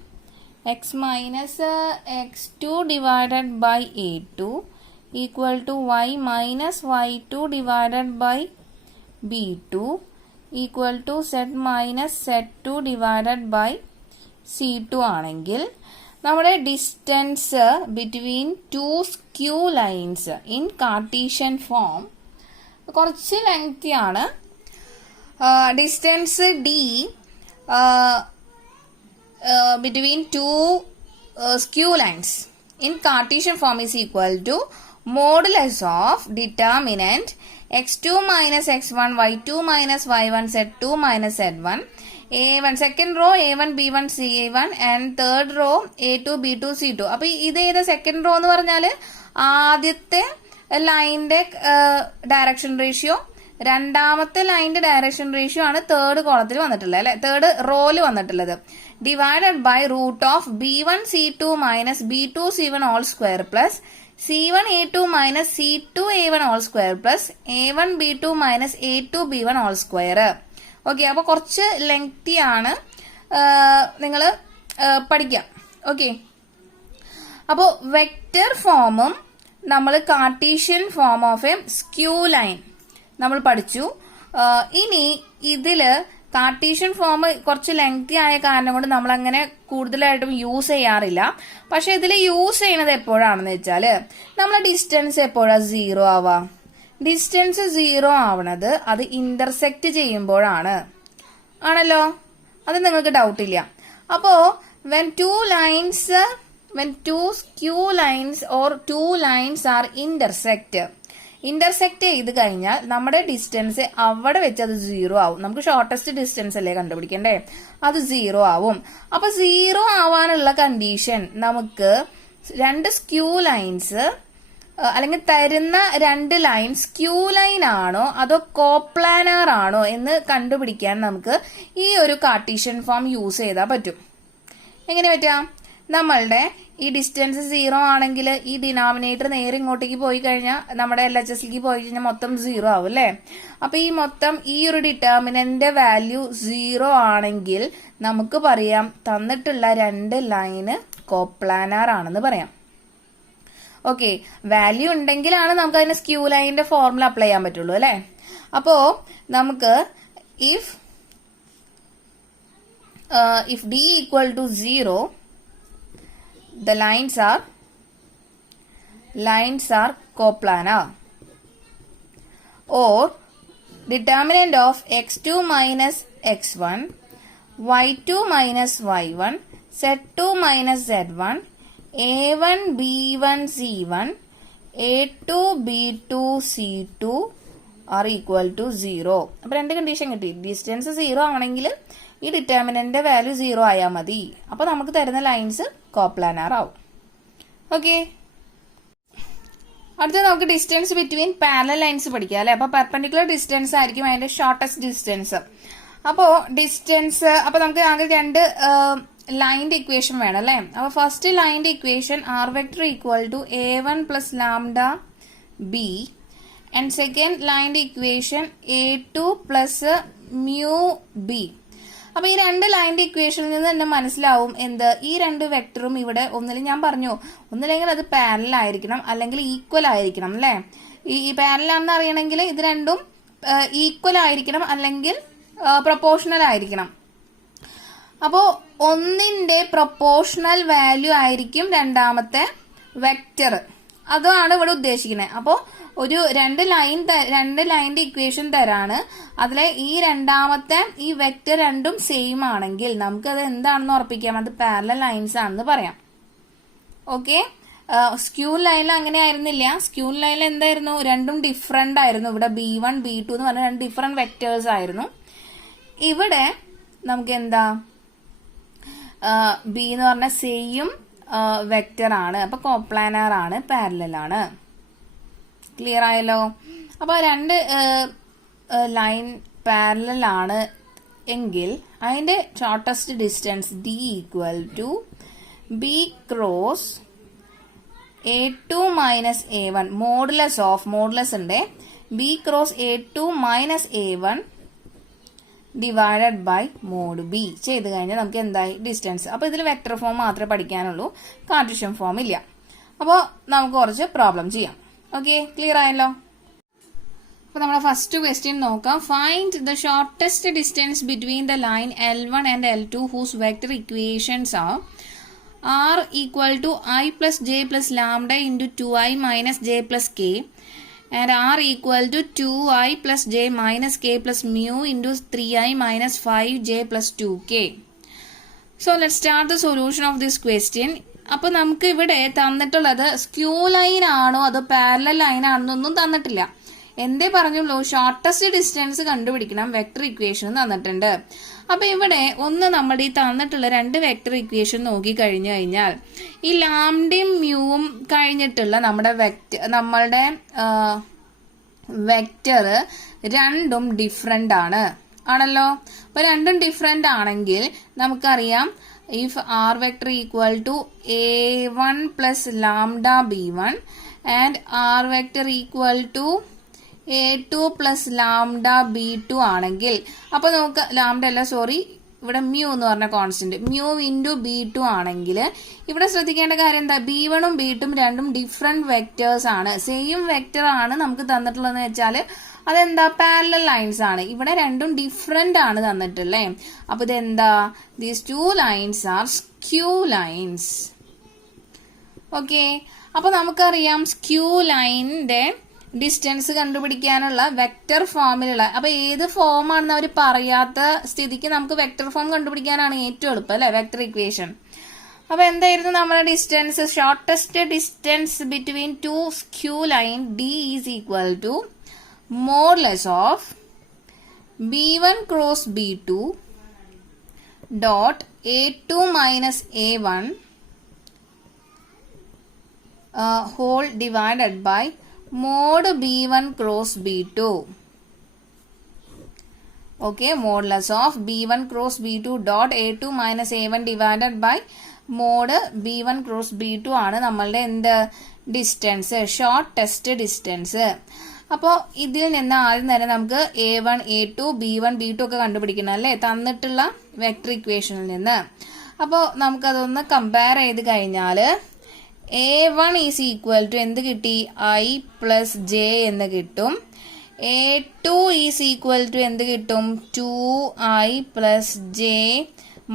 x minus x2 divided by a2 equal to y minus y2 divided by b2 equal to z minus z2 divided by c2 ആണെങ്കിൽ നമ്മുടെ distance between two skew lines in Cartesian form കുറച്ച് ലെങ്തി ആണ്. Distance D between two skew lines in Cartesian form is equal to modulus of determinant x2 minus x1 y2 minus y1 z2 minus z1 a1 second row a1 b1 c1 and third row a2 b2 c2. അപ്പൊ ഇത് ഏതാ സെക്കൻഡ് റോ എന്ന് പറഞ്ഞാല് ആദ്യത്തെ ലൈനിന്റെ ഡയറക്ഷൻ റേഷ്യോ, രണ്ടാമത്തെ ലൈനിന്റെ ഡയറക്ഷൻ റേഷ്യോ ആണ് തേർഡ് കോളത്തിൽ വന്നിട്ടുള്ളത് അല്ലെ, തേർഡ് റോയിൽ വന്നിട്ടുള്ളത്. Divided by root of B1C2 minus B2C1 whole square plus C1A2 minus C2A1 whole square plus A1B2 minus A2B1 whole square. Okay, അപ്പൊ കുറച്ച് ലെങ്തി ആണ്, നിങ്ങൾ പഠിക്കാം. ഓക്കെ, അപ്പോൾ വെക്റ്റർ ഫോമും നമ്മൾ Cartesian form of A skew line നമ്മൾ പഠിച്ചു. ഇനി ഇതില് കാർട്ടീഷ്യൻ ഫോം കുറച്ച് ലെങ്തി ആയ കാരണം കൊണ്ട് നമ്മൾ അങ്ങനെ കൂടുതലായിട്ടും യൂസ് ചെയ്യാറില്ല. പക്ഷെ ഇതിൽ യൂസ് ചെയ്യുന്നത് എപ്പോഴാണെന്ന് വെച്ചാല് നമ്മളെ ഡിസ്റ്റൻസ് എപ്പോഴാ 0 ആവാ? ഡിസ്റ്റൻസ് 0 ആവണത് അത് ഇന്റർസെക്ട് ചെയ്യുമ്പോഴാണ്, ആണല്ലോ. അത് നിങ്ങൾക്ക് ഡൗട്ട് ഇല്ല. അപ്പോ when two skew lines or two lines are intersect ചെയ്ത് കഴിഞ്ഞാൽ നമ്മുടെ ഡിസ്റ്റൻസ് അവിടെ വെച്ച് അത് 0 ആവും. നമുക്ക് ഷോർട്ടസ്റ്റ് ഡിസ്റ്റൻസ് അല്ലേ കണ്ടുപിടിക്കണ്ടേ, അത് 0 ആവും. അപ്പൊ 0 ആവാനുള്ള കണ്ടീഷൻ നമുക്ക് രണ്ട് സ്ക്യൂ ലൈൻസ് അല്ലെങ്കിൽ തരുന്ന രണ്ട് ലൈൻ സ്ക്യൂ ലൈൻ ആണോ അതോ കോപ്ലാനാർ ആണോ എന്ന് കണ്ടുപിടിക്കാൻ നമുക്ക് ഈ ഒരു കാർട്ടീഷ്യൻ ഫോം യൂസ് ചെയ്താൽ പറ്റും. എങ്ങനെ പറ്റാം? നമ്മളുടെ ഈ ഡിസ്റ്റൻസ് 0 ആണെങ്കിൽ ഈ ഡിനോമിനേറ്റർ നേരെ ഇങ്ങോട്ടേക്ക് പോയി കഴിഞ്ഞാൽ നമ്മുടെ LHSലേക്ക് പോയി കഴിഞ്ഞാൽ മൊത്തം 0 ആവും അല്ലേ. അപ്പൊ ഈ മൊത്തം ഈ ഒരു ഡിറ്റർമിനന്റ് വാല്യൂ 0 ആണെങ്കിൽ നമുക്ക് പറയാം തന്നിട്ടുള്ള രണ്ട് ലൈന് കോപ്ലാനാർ ആണെന്ന് പറയാം. ഓക്കെ, വാല്യൂ ഉണ്ടെങ്കിലാണ് നമുക്ക് അതിന് സ്ക്യൂ ലൈനിന്റെ ഫോർമുല അപ്ലൈ ചെയ്യാൻ പറ്റുള്ളൂ അല്ലെ. അപ്പോ നമുക്ക് if D equal to 0, the lines are coplanar, or determinant of x2 minus x1, y2 minus y1, z2 minus z1, a1 b1 c1, a2 b2 c2 are equal to 0. അപ്പൊ രണ്ട് കണ്ടീഷൻ കിട്ടി. ഡിസ്റ്റൻസ് 0 ആണെങ്കിൽ ഈ ഡിറ്റർമിനന്റ് വാല്യൂ 0 ആയാൽ മതി. അപ്പൊ നമുക്ക് തരുന്ന ലൈൻസ് കോപ്ലാനാർ ആവും. ഓക്കെ, അടുത്ത നമുക്ക് ഡിസ്റ്റൻസ് ബിറ്റ്വീൻ പാരലൽ ലൈൻസ് പഠിക്കാം അല്ലെ. അപ്പൊ പെർപെൻഡിക്കുലർ ഡിസ്റ്റൻസ് ആയിരിക്കും അതിന്റെ ഷോർട്ടസ്റ്റ് ഡിസ്റ്റൻസ്. അപ്പോ ഡിസ്റ്റൻസ്, അപ്പൊ നമുക്ക് ആകെ രണ്ട് ലൈനിന്റെ ഇക്വേഷൻ വേണം അല്ലെ. അപ്പൊ ഫസ്റ്റ് ലൈനിന്റെ equation r vector equal to a1 plus lambda b and second ലൈനിന്റെ equation a2 plus mu b. അപ്പൊ ഈ രണ്ട് ലൈനിന്റെ ഇക്വേഷനിൽ നിന്ന് തന്നെ മനസ്സിലാവും എന്ത്, ഈ രണ്ട് വെക്ടറും ഇവിടെ ഒന്നിലും ഞാൻ പറഞ്ഞു ഒന്നില്ലെങ്കിൽ അത് പാരലൽ ആയിരിക്കണം അല്ലെങ്കിൽ ഈക്വൽ ആയിരിക്കണം അല്ലെ. ഈ പാരലൽ ആണെന്ന് അറിയണമെങ്കിൽ ഇത് രണ്ടും ഈക്വൽ ആയിരിക്കണം അല്ലെങ്കിൽ പ്രൊപ്പോർഷണൽ ആയിരിക്കണം. അപ്പോ ഒന്നിന്റെ പ്രൊപ്പോർഷണൽ വാല്യൂ ആയിരിക്കും രണ്ടാമത്തെ വെക്ടർ, അതാണ് ഇവിടെ ഉദ്ദേശിക്കുന്നത്. അപ്പോ ഒരു രണ്ട് ലൈനിന്റെ ഇക്വേഷൻ തരാണ്, അതിലെ ഈ രണ്ടാമത്തെ ഈ വെക്ടർ രണ്ടും സെയിം ആണെങ്കിൽ നമുക്ക് അത് എന്താണെന്ന് ഉറപ്പിക്കാം, അത് പാരലൽ ലൈൻസ് ആണെന്ന് പറയാം. ഓക്കെ, സ്ക്യൂ ലൈനിൽ അങ്ങനെ ആയിരുന്നില്ല. സ്ക്യൂ ലൈനിൽ എന്തായിരുന്നു, രണ്ടും ഡിഫറെന്റ് ആയിരുന്നു. ഇവിടെ B1 B2 എന്ന് പറഞ്ഞ രണ്ട് ഡിഫറെന്റ് വെക്ടേഴ്സ് ആയിരുന്നു. ഇവിടെ നമുക്ക് എന്താ, ബി എന്ന് പറഞ്ഞ സെയിം വെക്ടർ ആണ്, അപ്പൊ കോപ്ലാനാർ ആണ്, പാരലൽ ആണ്. ക്ലിയർ ആയല്ലോ. അപ്പൊ രണ്ട് ലൈൻ പാരലൽ ആണ് എങ്കിൽ അതിന്റെ shortest distance D equal to B cross A2 minus A1 modulus ഉണ്ട് B cross A2 minus A1 divided by mod B ചെയ്ത് കഴിഞ്ഞാൽ നമുക്ക് എന്തായി ഡിസ്റ്റൻസ്. അപ്പൊ ഇതിൽ വെക്ടർ ഫോം മാത്രമേ പഠിക്കാനുള്ളൂ, കാർട്ടീഷ്യൻ ഫോം ഇല്ല. അപ്പോൾ നമുക്ക് കുറച്ച് പ്രോബ്ലം ചെയ്യാം. ഓക്കെ, ക്ലിയർ ആയല്ലോ. അപ്പൊ നമ്മുടെ ഫസ്റ്റ് ക്വസ്റ്റ്യൻ നോക്കാം. Find the shortest distance between the line L1 and L2 whose vector equations are R equal to I plus j plus lambda into 2i minus j plus k and R equal to 2i plus j minus k plus mu into 3i minus 5j plus 2k. So let's start the solution of this question. അപ്പോൾ നമുക്ക് ഇവിടെ തന്നിട്ടുള്ളത് സ്ക്യൂ ലൈൻ ആണോ അതോ പാരലൽ ലൈൻ ആണെന്നൊന്നും തന്നിട്ടില്ല. എന്തേ പറഞ്ഞുള്ളൂ, ഷോർട്ടസ്റ്റ് ഡിസ്റ്റൻസ് കണ്ടുപിടിക്കണം, വെക്ടർ ഇക്വേഷൻ തന്നിട്ടുണ്ട്. അപ്പൊ ഇവിടെ ഒന്ന് നമ്മുടെ ഈ തന്നിട്ടുള്ള രണ്ട് വെക്ടർ ഇക്വേഷൻ നോക്കി കഴിഞ്ഞു കഴിഞ്ഞാൽ ഈ ലാംഡയും മ്യൂവും കഴിഞ്ഞിട്ടുള്ള നമ്മളുടെ വെക്ടർ രണ്ടും ഡിഫറെന്റ് ആണല്ലോ. അപ്പൊ രണ്ടും ഡിഫറെന്റ് ആണെങ്കിൽ നമുക്കറിയാം if r vector equal to a1 plus lambda b1 and r vector equal to a2 plus lambda b2 ആണെങ്കിൽ, അപ്പൊ നമുക്ക് ലാംഡ അല്ല സോറി ഇവിടെ മ്യൂ എന്ന് പറഞ്ഞ കോൺസ്റ്റന്റ് മ്യൂ ഇൻറ്റു b2 ആണെങ്കിൽ ഇവിടെ ശ്രദ്ധിക്കേണ്ട കാര്യം എന്താ, b1ഉം b2ഉം രണ്ടും ഡിഫറെന്റ് വെക്ടേഴ്സ് ആണ്. സെയിം വെക്ടർ ആണ് നമുക്ക് തന്നിട്ടുള്ളതെന്ന് വെച്ചാൽ അതെന്താ പാരലൽ ലൈൻസ് ആണ്. ഇവിടെ രണ്ടും ഡിഫറെന്റ് ആണ് തന്നിട്ടുള്ളേ. അപ്പൊ ഇതെന്താ, these two lines are skew lines. Okay, അപ്പൊ നമുക്കറിയാം സ്ക്യൂ ലൈനിന്റെ ഡിസ്റ്റൻസ് കണ്ടുപിടിക്കാനുള്ള വെക്ടർ ഫോമിലുള്ള, അപ്പൊ ഏത് ഫോം ആണെന്ന് അവർ പറയാത്ത സ്ഥിതിക്ക് നമുക്ക് വെക്ടർ ഫോം കണ്ടുപിടിക്കാനാണ് ഏറ്റവും എളുപ്പം അല്ലെ, വെക്ടർ ഇക്വേഷൻ. അപ്പൊ എന്തായിരുന്നു നമ്മുടെ distance, shortest distance between two skew line d is equal to modulus of b1 cross b2 dot a2 minus a1 whole divided by mod b1 cross b2. Okay, modulus of b1 cross b2 dot a2 minus a1 divided by mod b1 cross b2 ആണ് നമ്മളുടെ എന്ത് ഡിസ്റ്റൻസ്, ഷോർട്ടസ്റ്റ് ഡിസ്റ്റൻസ്. അപ്പോൾ ഇതിൽ നിന്ന് ആദ്യം തന്നെ നമുക്ക് a1 a2 b1 b2 ഒക്കെ കണ്ടുപിടിക്കണം അല്ലേ, തന്നിട്ടുള്ള വെക്ടർ ഇക്വേഷനിൽ നിന്ന്. അപ്പോൾ നമുക്കതൊന്ന് കമ്പയർ ചെയ്ത് കഴിഞ്ഞാൽ a1 ഈസ് ഈക്വൽ ടു എന്ത് കിട്ടി, i പ്ലസ് j എന്ന് കിട്ടും. a2 ഈസ് ഈക്വൽ ടു എന്ത് കിട്ടും, 2i plus j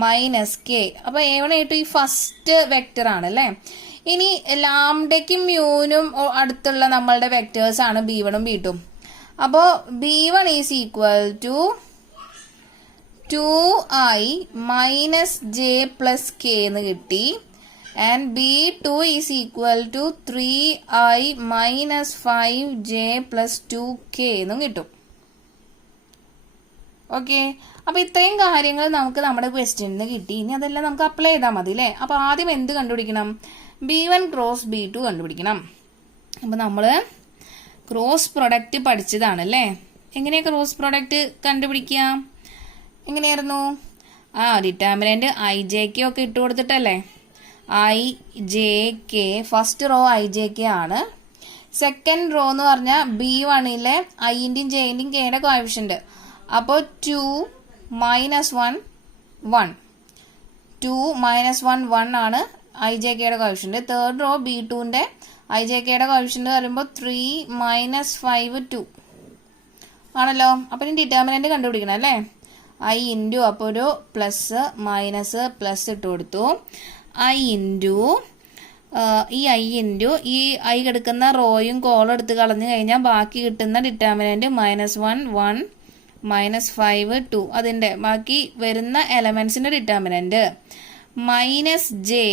minus k. അപ്പൊ a1 a2 ഈ ഫസ്റ്റ് വെക്ടർ ആണ് അല്ലേ. ഇനി ലാംഡയ്ക്കും മ്യൂനും അടുത്തുള്ള നമ്മളുടെ വെക്ടേഴ്സ് ആണ് b1ഉം b2ഉം. അപ്പോ b1 is equal to 2i minus j plus k എന്ന് കിട്ടി. And b2 is equal to 3i minus 5j plus 2k എന്നും കിട്ടും. ഓക്കെ, അപ്പൊ ഇത്രയും കാര്യങ്ങൾ നമുക്ക് നമ്മുടെ ക്വസ്റ്റ്യനിൽ കിട്ടി. ഇനി അതെല്ലാം നമുക്ക് അപ്ലൈ ചെയ്താൽ മതി അല്ലേ. അപ്പൊ ആദ്യം എന്ത് കണ്ടുപിടിക്കണം, b1 ക്രോസ് b2 കണ്ടുപിടിക്കണം. അപ്പൊ നമ്മള് ക്രോസ് പ്രൊഡക്റ്റ് പഠിച്ചതാണ് അല്ലേ. എങ്ങനെയാ ക്രോസ് പ്രൊഡക്റ്റ് കണ്ടുപിടിക്കുക, എങ്ങനെയായിരുന്നു, ഡിറ്റർമിനന്റ് ഐ ജെ കെ ഒക്കെ ഇട്ട് കൊടുത്തിട്ടല്ലേ. I J K first row I J K ആണ്. സെക്കൻഡ് റോ എന്ന് പറഞ്ഞാൽ b1ലെ ഐന്റെയും ജെന്റെയും കെയുടെ കോഎഫിഷ്യന്റ്. അപ്പോൾ 2 മൈനസ് 1 1 2 മൈനസ് 1 1 ആണ് ഐ ജെ കെയുടെ കോഎഫിഷ്യന്റ്. തേർഡ് റോ b2ന്റെ ഐ ജെ കെയുടെ കോഎഫിഷ്യന്റ് പറയുമ്പോൾ 3 മൈനസ് 5 2 ആണല്ലോ. അപ്പൊ ഇനി ഡിറ്റർമിനന്റ് കണ്ടുപിടിക്കണം അല്ലേ. ഐ ഇൻറ്റു, അപ്പോൾ ഒരു പ്ലസ് മൈനസ് പ്ലസ് ഇട്ട് കൊടുത്തു. ഐ ഇൻറ്റു ഈ ഐ ഇൻറ്റു ഈ ഐ കിടക്കുന്ന റോയും കോളും എടുത്ത് കളഞ്ഞു കഴിഞ്ഞാൽ ബാക്കി കിട്ടുന്ന ഡിറ്റർമിനന്റ് -1 1 -5 2. അതിന്റെ ബാക്കി വരുന്ന എലമെന്റ്സിന്റെ determinant minus J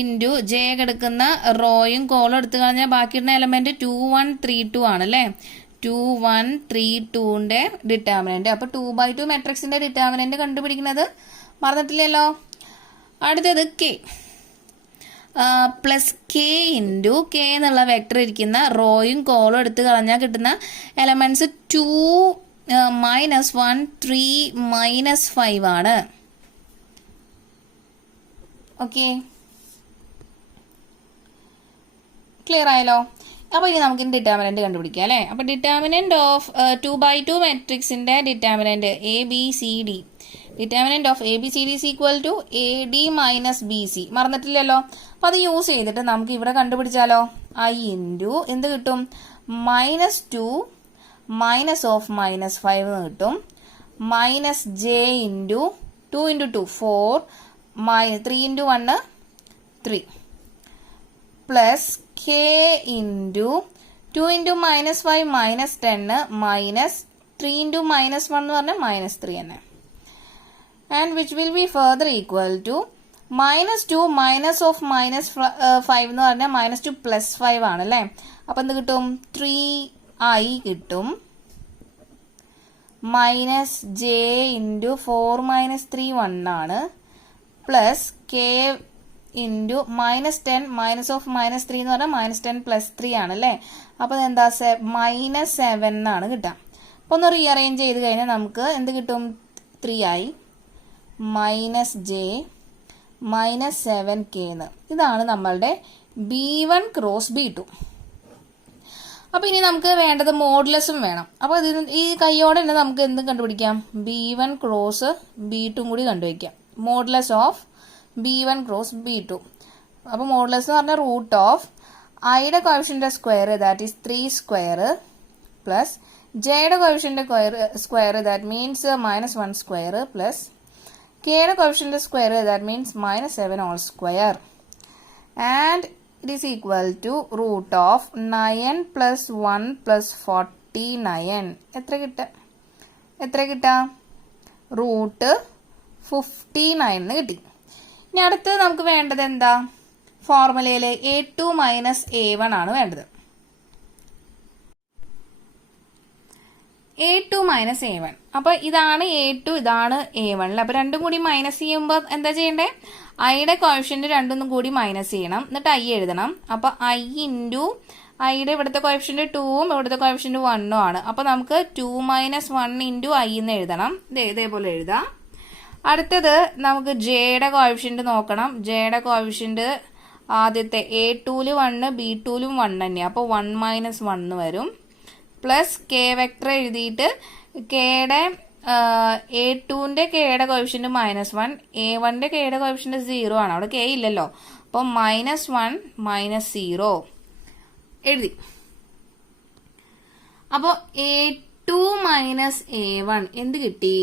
into J കിടക്കുന്ന റോയും കോളും എടുത്ത് കളഞ്ഞാൽ ബാക്കി ഇടുന്ന എലമെന്റ് 2 1 3 2 ആണ് അല്ലേ. 2 1 3 2ന്റെ ഡിറ്റർമിനന്റ്. അപ്പൊ 2/2 മെട്രിക്സിന്റെ ഡിറ്റർമിനന്റ് കണ്ടുപിടിക്കുന്നത് മറന്നിട്ടില്ലല്ലോ. അടുത്തത് K plus K into K എന്നുള്ള വെക്ടർ ഇരിക്കുന്ന റോയും കോളും എടുത്ത് കളഞ്ഞാൽ കിട്ടുന്ന എലമെന്റ്സ് 2 -1 3 -5 ആണ്. ഓക്കെ, ക്ലിയർ ആയല്ലോ. അപ്പൊ ഇനി നമുക്ക് ഡിറ്റർമിനന്റ് കണ്ടുപിടിക്കാം അല്ലെ. അപ്പൊ ഡിറ്റർമിനന്റ് ഓഫ് 2/2 മെട്രിക്സിന്റെ determinant A B C D, determinant of A B C D is equal to A D minus B C. മറന്നിട്ടില്ലല്ലോ. അപ്പൊ അത് യൂസ് ചെയ്തിട്ട് നമുക്ക് ഇവിടെ കണ്ടുപിടിച്ചാലോ. ഐ ഇൻറ്റു എന്ത് കിട്ടും, -2 മൈനസ് ഓഫ് -5 എന്ന് കിട്ടും. Minus J into 2 × 2 4 3 × 1 3 plus K into 2 × -5 -10 minus 3 × -1 എന്ന് പറഞ്ഞാൽ -3 തന്നെ. And which will be further equal to -2 minus of -5 എന്ന് പറഞ്ഞാൽ -2 plus 5 ആണ് അല്ലേ. അപ്പൊ എന്ത് കിട്ടും, 3i കിട്ടും മൈനസ് ജെ ഇൻറ്റു 4 മൈനസ് 3 1 ആണ്, plus K into -10 minus of -3 എന്ന് പറഞ്ഞാൽ -10 പ്ലസ് 3 ആണ് അല്ലേ. അപ്പോൾ എന്താ -7 എന്നാണ് കിട്ടുക. അപ്പോൾ ഒന്ന് റീഅറേഞ്ച് ചെയ്ത് കഴിഞ്ഞാൽ നമുക്ക് എന്ത് കിട്ടും? 3i മൈനസ് ജെ -7k എന്ന്. ഇതാണ് നമ്മളുടെ B1 ക്രോസ് B2. അപ്പോൾ ഇനി നമുക്ക് വേണ്ടത് മോഡുലസും വേണം. അപ്പോൾ ഇതിന് ഈ കൈയോടെ തന്നെ നമുക്ക് എന്ത് കണ്ടുപിടിക്കാം? B1 ക്രോസ് B2 കൂടി കണ്ടുവയ്ക്കാം. Modulus of B1 cross B2. അപ്പോൾ മോഡുലസ് എന്ന് പറഞ്ഞാൽ റൂട്ട് ഓഫ് ഐയുടെ coefficient square that is 3 square plus ജെയുടെ coefficient square that means -1 square plus കെയുടെ coefficient square that means -7 all square and it is equal to root of 9 plus 1 plus 49. എത്ര കിട്ടാ? റൂട്ട് 59 കിട്ടി. ഇനി അടുത്ത് നമുക്ക് വേണ്ടത് എന്താ? ഫോർമുലയിൽ A2 മൈനസ് A1 ആണ് വേണ്ടത്. A2 minus A1. അപ്പൊ ഇതാണ് A2, ഇതാണ് A1. അപ്പൊ രണ്ടും കൂടി മൈനസ് ചെയ്യുമ്പോൾ എന്താ ചെയ്യണ്ടേ? ഐയുടെ കോഎഫിഷ്യന്റ് രണ്ടും കൂടി മൈനസ് ചെയ്യണം, എന്നിട്ട് ഐ എഴുതണം. അപ്പൊ ഐ ഇൻറ്റു ഐയുടെ ഇവിടുത്തെ കോഎഫിഷ്യന്റ് 2ഉം ഇവിടുത്തെ കോഎഫിഷ്യന്റ് 1ഉം ആണ്. അപ്പൊ നമുക്ക് 2 മൈനസ് 1 ഇൻറ്റു ഐ എന്ന് എഴുതണം. ഇതേപോലെ എഴുതാം. അടുത്തത് നമുക്ക് ജെയുടെ കോഎഫിഷ്യന്റ് നോക്കണം. ജെയുടെ കോഎഫിഷ്യന്റ് ആദ്യത്തെ A2ല് 1 B2ലും 1 തന്നെയാണ്. അപ്പോൾ 1 മൈനസ് 1 വരും. പ്ലസ് കെ വെക്ടർ എഴുതിയിട്ട് കെയുടെ A2ന്റെ കെയുടെ കോഎഫിഷ്യന്റ് -1, A1ന്റെ കെയുടെ കോഎഫിഷ്യന്റ് 0 ആണ്. അവിടെ കെ ഇല്ലല്ലോ. അപ്പോൾ -1 -0 എഴുതി. അപ്പോൾ A2 മൈനസ് A1 എന്ത് കിട്ടി?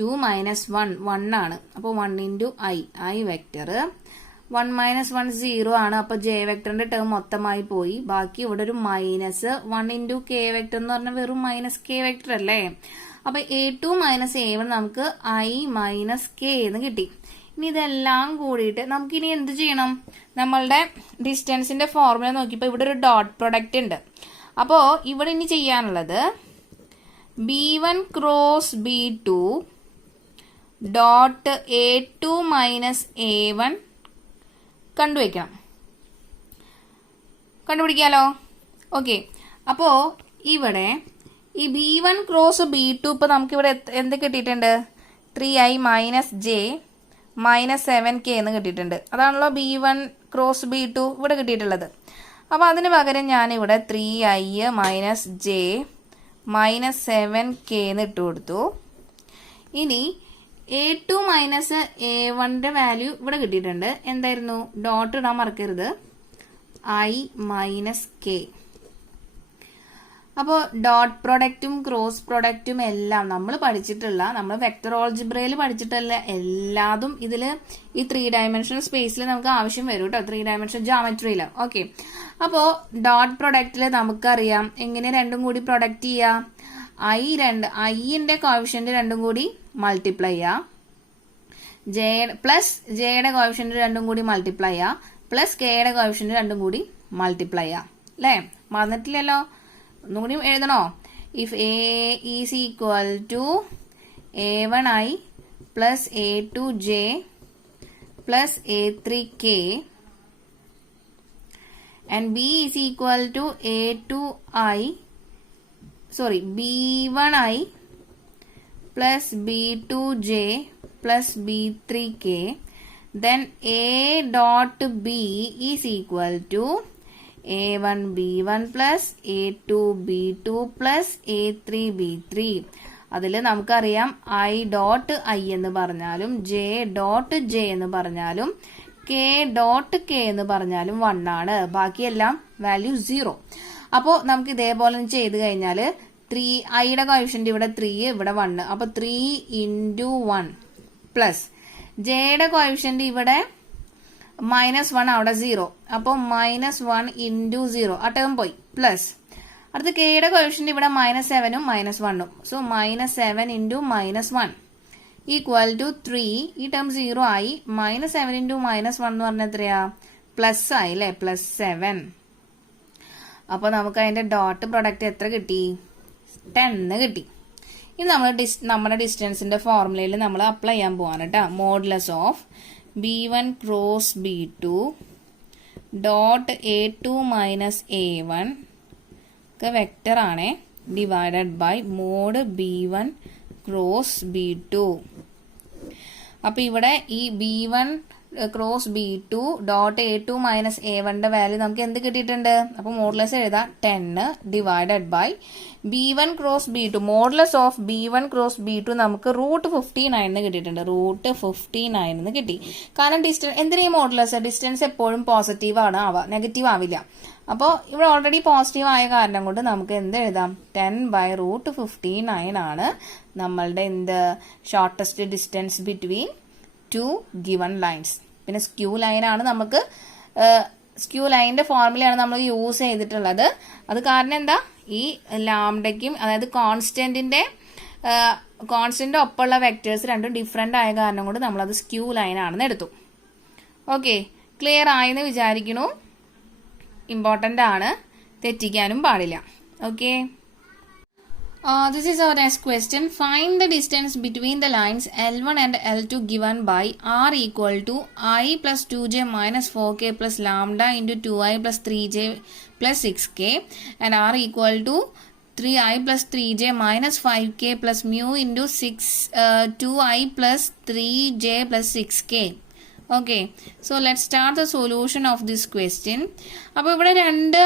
2 മൈനസ് 1 1 ആണ്. അപ്പോൾ 1 ഇൻറ്റു ഐ വെക്ടർ 1 മൈനസ് 1 0 ആണ്. അപ്പോൾ ജെ വെക്ടറിന്റെ ടേം മൊത്തമായി പോയി. ബാക്കി ഇവിടെ ഒരു -1 ഇൻറ്റു കെ വെക്ടർ എന്ന് പറഞ്ഞാൽ വെറും -k വെക്ടർ അല്ലേ. അപ്പൊ A2 മൈനസ് A1 നമുക്ക് I മൈനസ് K എന്ന് കിട്ടി. ഇനി ഇതെല്ലാം കൂടിയിട്ട് നമുക്ക് ഇനി എന്ത് ചെയ്യണം? നമ്മളുടെ ഡിസ്റ്റൻസിന്റെ ഫോർമുല നോക്കിയപ്പോൾ ഇവിടെ ഒരു ഡോട്ട് പ്രൊഡക്റ്റ് ഉണ്ട്. അപ്പോ ഇവിടെ ഇനി ചെയ്യാനുള്ളത് B1 cross B2 dot A2 minus A1 കണ്ടുപിടിക്കാലോ. ഓക്കെ, അപ്പോ ഇവിടെ ഈ B1 ക്രോസ് B2 ഇപ്പൊ നമുക്ക് ഇവിടെ എന്ത് കിട്ടിയിട്ടുണ്ട്? 3i മൈനസ് ജെ -7k എന്ന് കിട്ടിയിട്ടുണ്ട്. അതാണല്ലോ B1 ക്രോസ് B2 ഇവിടെ കിട്ടിയിട്ടുള്ളത്. അപ്പൊ അതിന് പകരം ഞാൻ ഇവിടെ 3i മൈനസ് ജെ -7k എന്ന് ഇട്ട് കൊടുത്തു. ഇനി A2 മൈനസ് A1ന്റെ വാല്യൂ ഇവിടെ കിട്ടിയിട്ടുണ്ട്. എന്തായിരുന്നു? ഡോട്ട് ഇടാൻ മറക്കരുത്. I minus K. അപ്പോൾ ഡോട്ട് പ്രൊഡക്റ്റും ക്രോസ് പ്രൊഡക്റ്റും എല്ലാം നമ്മൾ പഠിച്ചിട്ടുള്ള, നമ്മൾ വെക്ടർ ഓൾജിബ്രയിൽ പഠിച്ചിട്ടുള്ള എല്ലാതും ഇതിൽ ഈ 3 ഡയമെൻഷണൽ സ്പേസിൽ നമുക്ക് ആവശ്യം വരും കേട്ടോ. 3 ഡയമെൻഷണൽ ജോമെട്രിയിൽ. ഓക്കെ, അപ്പോൾ ഡോട്ട് പ്രൊഡക്റ്റിൽ നമുക്കറിയാം എങ്ങനെ രണ്ടും കൂടി പ്രൊഡക്റ്റ് ചെയ്യാം. ഐന്റെ കോഎഫിഷ്യന്റ് രണ്ടും കൂടി മൾട്ടിപ്ലൈ ചെയ്യാം, പ്ലസ് ജെയുടെ കോഎഫിഷ്യന്റ് രണ്ടും കൂടി മൾട്ടിപ്ലൈ ചെയ്യാം, പ്ലസ് കെയുടെ കോഎഫിഷ്യന്റ് രണ്ടും കൂടി മൾട്ടിപ്ലൈ ചെയ്യാം. അല്ലേ? മറന്നിട്ടില്ലല്ലോ. ഒന്നുകൂടി എഴുതണോ? If A is equal to A1i plus A2j plus A3k and B is equal to B1i plus B2j plus B3k, then A dot B is equal to A1 B1 plus A2 B2 plus A3 B3. അതിൽ നമുക്കറിയാം I ഡോട്ട് I എന്ന് പറഞ്ഞാലും J ഡോട്ട് J എന്ന് പറഞ്ഞാലും K ഡോട്ട് K എന്ന് പറഞ്ഞാലും 1 ആണ്. ബാക്കിയെല്ലാം വാല്യൂ 0. അപ്പോൾ നമുക്ക് ഇതേപോലെ ചെയ്ത് കഴിഞ്ഞാൽ ഐയുടെ കോഎഫിഷ്യന്റ് ഇവിടെ 3, ഇവിടെ 1. അപ്പോൾ 3 ഇൻറ്റു 1 പ്ലസ് ജെയുടെ കോഎഫിഷ്യന്റ് ഇവിടെ -1, അവിടെ 0. അപ്പോൾ -1 ഇൻറ്റു 0, ആ ടേം പോയി, പ്ലസ് അടുത്ത് കെയുടെ കോഎഫിഷ്യന്റ് ഇവിടെ -7ഉം -1ഉം. So -7 into -1 equal to 3. ഈ ടേം 0 ആയി. -7 ഇൻറ്റു -1 എന്ന് പറഞ്ഞാൽ എത്രയാ? പ്ലസ് ആയി അല്ലേ? +7. അപ്പോൾ നമുക്ക് അതിന്റെ ഡോട്ട് പ്രൊഡക്റ്റ് എത്ര കിട്ടി? 10 കിട്ടി. ഇനി നമ്മുടെ ഡിസ്റ്റൻസിന്റെ ഫോർമുലയിൽ നമ്മൾ അപ്ലൈ ചെയ്യാൻ പോവാണ് കേട്ടോ. Modulus of B1 cross B2 dot A2 minus A1 ഒക്കെ വെക്റ്റർ ആണ്, divided by mod B1 cross B2. അപ്പൊ ഇവിടെ ഈ B1 cross B2 dot A2 minus A1ന്റെ വാല്യൂ നമുക്ക് എന്ത് കിട്ടിയിട്ടുണ്ട്? അപ്പൊ മോഡുലസ് എഴുതാം 10 divided by B1 cross B2. Modulus of B1 cross B2 നമുക്ക് √59 കിട്ടിയിട്ടുണ്ട്. √59 കിട്ടി. കാരണം ഡിസ്റ്റൻസ് എന്തിനാ ഈ മോഡുലസ്? ഡിസ്റ്റൻസ് എപ്പോഴും പോസിറ്റീവ് ആണ് ആവുക, നെഗറ്റീവ് ആവില്ല. അപ്പോൾ ഇവിടെ ഓൾറെഡി പോസിറ്റീവ് ആയ കാരണം കൊണ്ട് നമുക്ക് എന്ത് എഴുതാം? 10/√59 ആണ് നമ്മളുടെ എന്ത് shortest distance between to given lines. പിന്നെ സ്ക്യൂ ലൈൻ ആണ് നമുക്ക്, സ്ക്യൂ ലൈനിന്റെ ഫോർമുലയാണ് നമ്മൾ യൂസ് ചെയ്തിട്ടുള്ളത്. അത് കാരണം എന്താ? ഈ ലാംഡയ്ക്കും അതായത് കോൺസ്റ്റന്റിന്റെ ഒപ്പമുള്ള വെക്ടേഴ്സ് രണ്ടും ഡിഫറെന്റ് ആയ കാരണം കൊണ്ട് നമ്മളത് സ്ക്യൂ ലൈൻ ആണെന്ന് എടുത്തു. ഓക്കെ, ക്ലിയർ ആയെന്ന് വിചാരിക്കണു. ഇമ്പോർട്ടൻ്റ് ആണ്, തെറ്റിക്കാനും പാടില്ല. Okay, this is our next question. Find the distance between the lines L1 and L2 given by r equal to I plus 2j minus 4k plus lambda into 2i plus 3j plus 6k and r equal to 3i plus 3j minus 5k plus mu into 2i plus 3j plus 6k. Okay, so let start the solution of this question. അപ്പോൾ ഇവിടെ രണ്ട്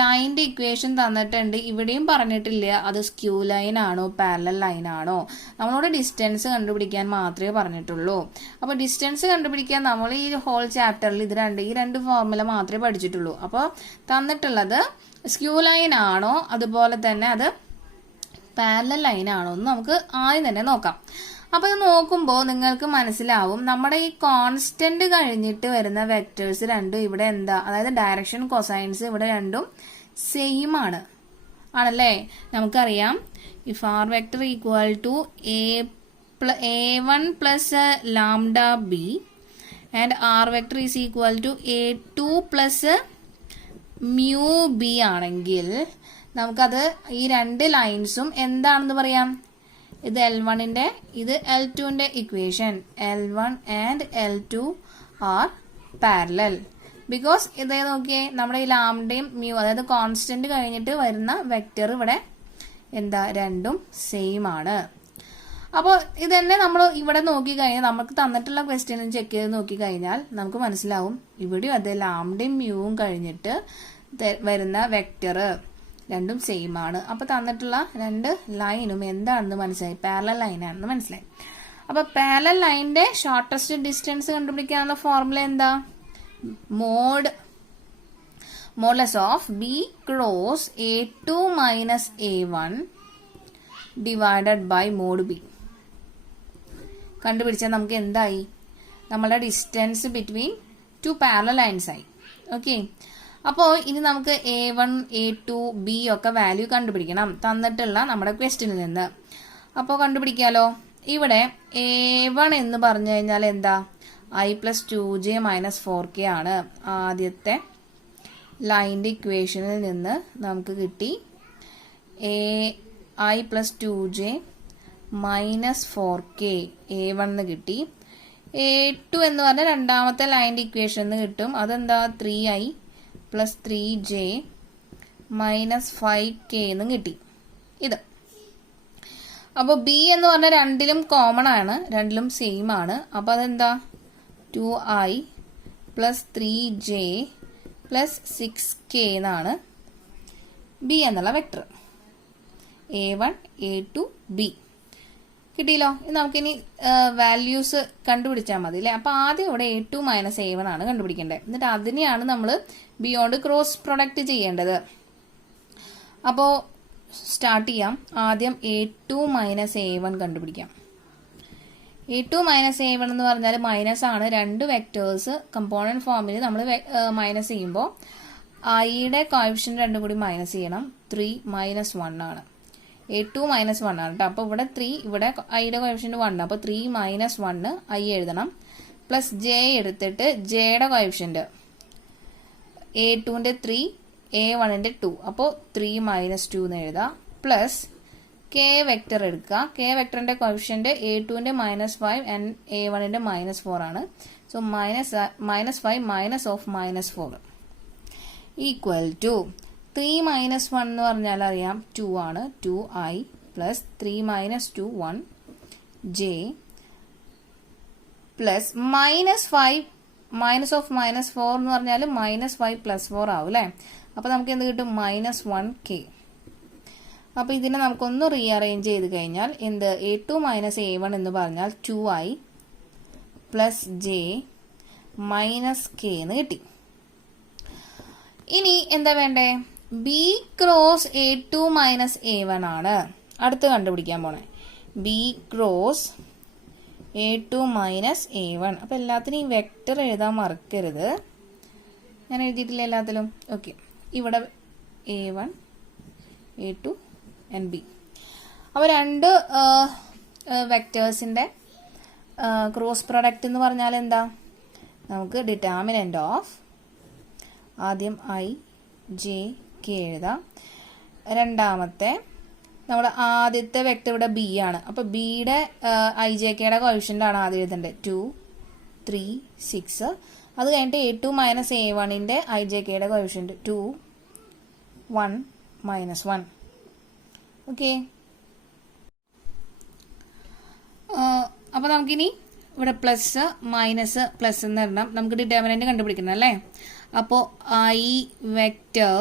ലൈൻ്റെ ഇക്വേഷൻ തന്നിട്ടുണ്ട്. ഇവിടെയും പറഞ്ഞിട്ടില്ല അത് സ്ക്യൂ ലൈൻ ആണോ പാരലൽ ലൈൻ ആണോ. നമ്മളോട് ഡിസ്റ്റൻസ് കണ്ടുപിടിക്കാൻ മാത്രമേ പറഞ്ഞിട്ടുള്ളൂ. അപ്പോൾ ഡിസ്റ്റൻസ് കണ്ടുപിടിക്കാൻ നമ്മൾ ഈ ഹോൾ ചാപ്റ്ററിൽ ഈ രണ്ട് ഫോർമുല മാത്രമേ പഠിച്ചിട്ടുള്ളൂ. അപ്പോൾ തന്നിട്ടുള്ളത് സ്ക്യൂ ലൈൻ ആണോ അതുപോലെ തന്നെ അത് പാരലൽ ലൈൻ ആണോ എന്ന് നമുക്ക് ആദ്യം തന്നെ നോക്കാം. അപ്പൊ ഇത് നോക്കുമ്പോൾ നിങ്ങൾക്ക് മനസ്സിലാവും നമ്മുടെ ഈ കോൺസ്റ്റന്റ് കഴിഞ്ഞിട്ട് വരുന്ന വെക്ടേഴ്സ് രണ്ടും ഇവിടെ എന്താ, അതായത് ഡയറക്ഷൻ കൊസൈൻസ് ഇവിടെ രണ്ടും സെയിം ആണല്ലേ. നമുക്കറിയാം if r vector equal to A1 plus lambda B and r vector is equal to A2 plus mu B ആണെങ്കിൽ നമുക്കത് ഈ രണ്ട് ലൈൻസും എന്താണെന്ന് പറയാം? ഇത് L1ന്റെ ഇത് L2ന്റെ ഇക്വേഷൻ. L1 and L2 are parallel. Because ഇതേ നോക്കിയേ, നമ്മുടെ ഈ ലാംഡയും മ്യൂ അതായത് കോൺസ്റ്റന്റ് കഴിഞ്ഞിട്ട് വരുന്ന വെക്ടർ ഇവിടെ എന്താ, രണ്ടും സെയിം ആണ്. അപ്പോൾ ഇതന്നെ നമ്മൾ ഇവിടെ നോക്കിക്കഴിഞ്ഞാൽ നമുക്ക് തന്നിട്ടുള്ള ക്വസ്റ്റ്യൻ ചെക്ക് ചെയ്ത് നോക്കിക്കഴിഞ്ഞാൽ നമുക്ക് മനസ്സിലാവും ഇവിടെയും അതെ ലാംഡയും മ്യൂവും കഴിഞ്ഞിട്ട് വരുന്ന വെക്ടർ രണ്ടും സെയിം ആണ്. അപ്പൊ തന്നിട്ടുള്ള രണ്ട് ലൈനും എന്താണെന്ന് മനസ്സിലായി, പാരലൽ ലൈൻ ആണെന്ന് മനസ്സിലായി. അപ്പൊ പാരലൽ ലൈനിന്റെ ഷോർട്ടസ്റ്റ് ഡിസ്റ്റൻസ് കണ്ടുപിടിക്കാനുള്ള ഫോർമുല എന്താ? Modulus of B cross A2 minus A1 divided by mod B. കണ്ടുപിടിച്ചാൽ നമുക്ക് എന്തായി? നമ്മളുടെ distance between two parallel lines ആയി. ഓക്കെ, അപ്പോൾ ഇനി നമുക്ക് A1 A2 B ഒക്കെ വാല്യൂ കണ്ടുപിടിക്കണം തന്നിട്ടുള്ള നമ്മുടെ ക്വസ്റ്റ്യനിൽ നിന്ന്. അപ്പോൾ കണ്ടുപിടിക്കാലോ. ഇവിടെ A1 എന്ന് പറഞ്ഞു കഴിഞ്ഞാൽ എന്താ? I plus 2j minus 4k ആണ്. ആദ്യത്തെ ലൈൻ്റെ ഇക്വേഷനിൽ നിന്ന് നമുക്ക് കിട്ടി I plus 2j minus 4k A1 എന്ന് കിട്ടി. A2 എന്ന് പറഞ്ഞാൽ രണ്ടാമത്തെ ലൈൻ്റെ ഇക്വേഷനിൽ നിന്ന് കിട്ടും. അതെന്താ? 3i plus 3j minus 5k എന്നും കിട്ടി. ഇത് അപ്പോൾ B എന്ന് പറഞ്ഞാൽ രണ്ടിലും കോമൺ ആണ്, രണ്ടിലും സെയിം ആണ്. അപ്പോൾ അതെന്താ? 2i plus 3j plus 6k എന്നാണ് B എന്നുള്ള വെക്ടർ. A1 A2 B കിട്ടിയല്ലോ. നമുക്കിനി വാല്യൂസ് കണ്ടുപിടിച്ചാൽ മതി അല്ലേ. അപ്പോൾ ആദ്യം ഇവിടെ A2 മൈനസ് A1 ആണ് കണ്ടുപിടിക്കേണ്ടത്. എന്നിട്ട് അതിനെയാണ് നമ്മൾ ബിയോണ്ട് ക്രോസ് പ്രൊഡക്റ്റ് ചെയ്യേണ്ടത്. അപ്പോൾ സ്റ്റാർട്ട് ചെയ്യാം. ആദ്യം A2 മൈനസ് A1 കണ്ടുപിടിക്കാം. A2 മൈനസ് A1 എന്ന് പറഞ്ഞാൽ മൈനസ് ആണ്. രണ്ട് വെക്ടേഴ്സ് കമ്പോണന്റ് ഫോമിൽ നമ്മൾ മൈനസ് ചെയ്യുമ്പോൾ ഐയുടെ കോഎഫിഷ്യന്റ് രണ്ടും കൂടി മൈനസ് ചെയ്യണം. 3 മൈനസ് 1 ആണ്. A2 മൈനസ് 1 ആണ് കേട്ടോ. അപ്പോൾ ഇവിടെ 3, ഇവിടെ ഐയുടെ കോഎഫിഷ്യന്റ് 1. അപ്പോൾ 3 മൈനസ് 1 ഐ എഴുതണം. പ്ലസ് ജെ എടുത്തിട്ട് ജെയുടെ കോഎഫിഷ്യന്റ് A2ന്റെ 3 A1ന്റെ 2. അപ്പോൾ 3 മൈനസ് 2 എന്ന് എഴുതാം. പ്ലസ് കെ വെക്ടർ എടുക്കുക. കെ വെക്ടറിന്റെ കോഫിഷ്യന്റ് A2ന്റെ -5 ആൻഡ് A1ന്റെ -4 ആണ്. So -5 minus of -4 equal to 3 - 1 എന്ന് പറഞ്ഞാൽ അറിയാം 2 ആണ്. 2i plus 3 - 2 1j plus -5 minus of -4 എന്ന് പറഞ്ഞാൽ -5 + 4 ആവും അല്ലേ. അപ്പൊ നമുക്ക് എന്ത് കിട്ടും? -1k. അപ്പൊ ഇതിനെ നമുക്കൊന്ന് റീഅറേഞ്ച് ചെയ്ത് കഴിഞ്ഞാൽ എന്ത് A2 - A1 എന്ന് പറഞ്ഞാൽ 2i പ്ലസ് j - k എന്ന് കിട്ടി. ഇനി എന്താ വേണ്ടേ? B ക്രോസ് A2 - A1 ആണ് അടുത്ത് കണ്ടുപിടിക്കാൻ പോണേ. B cross A2 - A1. അപ്പൊ എല്ലാത്തിനും ഈ വെക്ടർ എഴുതാൻ മറക്കരുത്. ഞാൻ എഴുതിയിട്ടില്ല എല്ലാത്തിലും. ഓക്കെ, ഇവിടെ A1 A2 and B. അപ്പോൾ രണ്ട് വെക്ടേഴ്സിന്റെ ക്രോസ് പ്രൊഡക്റ്റ് എന്ന് പറഞ്ഞാൽ എന്താ? നമുക്ക് ഡിറ്റർമിനന്റ് ഓഫ് ആദ്യം i j k എഴുതാം. രണ്ടാമത്തെ നമ്മുടെ ആദ്യത്തെ വെക്ടർ ഇവിടെ ബി ആണ്. അപ്പൊ ബിയുടെ ഐ ജെ കെയുടെ കോഫിഷ്യന്റ് ആണ് ആദ്യം എഴുതേണ്ടത്. 2 3 6. അത് കഴിഞ്ഞിട്ട് A2 - A1ന്റെ ഐ ജെ കെയുടെ കോഫിഷ്യന്റ് 2 1 -1. ഓക്കെ, അപ്പൊ നമുക്കിനി ഇവിടെ പ്ലസ് മൈനസ് പ്ലസ് എന്ന് എഴുതാം. നമുക്ക് ഡിറ്റർമിനന്റ് കണ്ടുപിടിക്കണം അല്ലേ. അപ്പോൾ I vector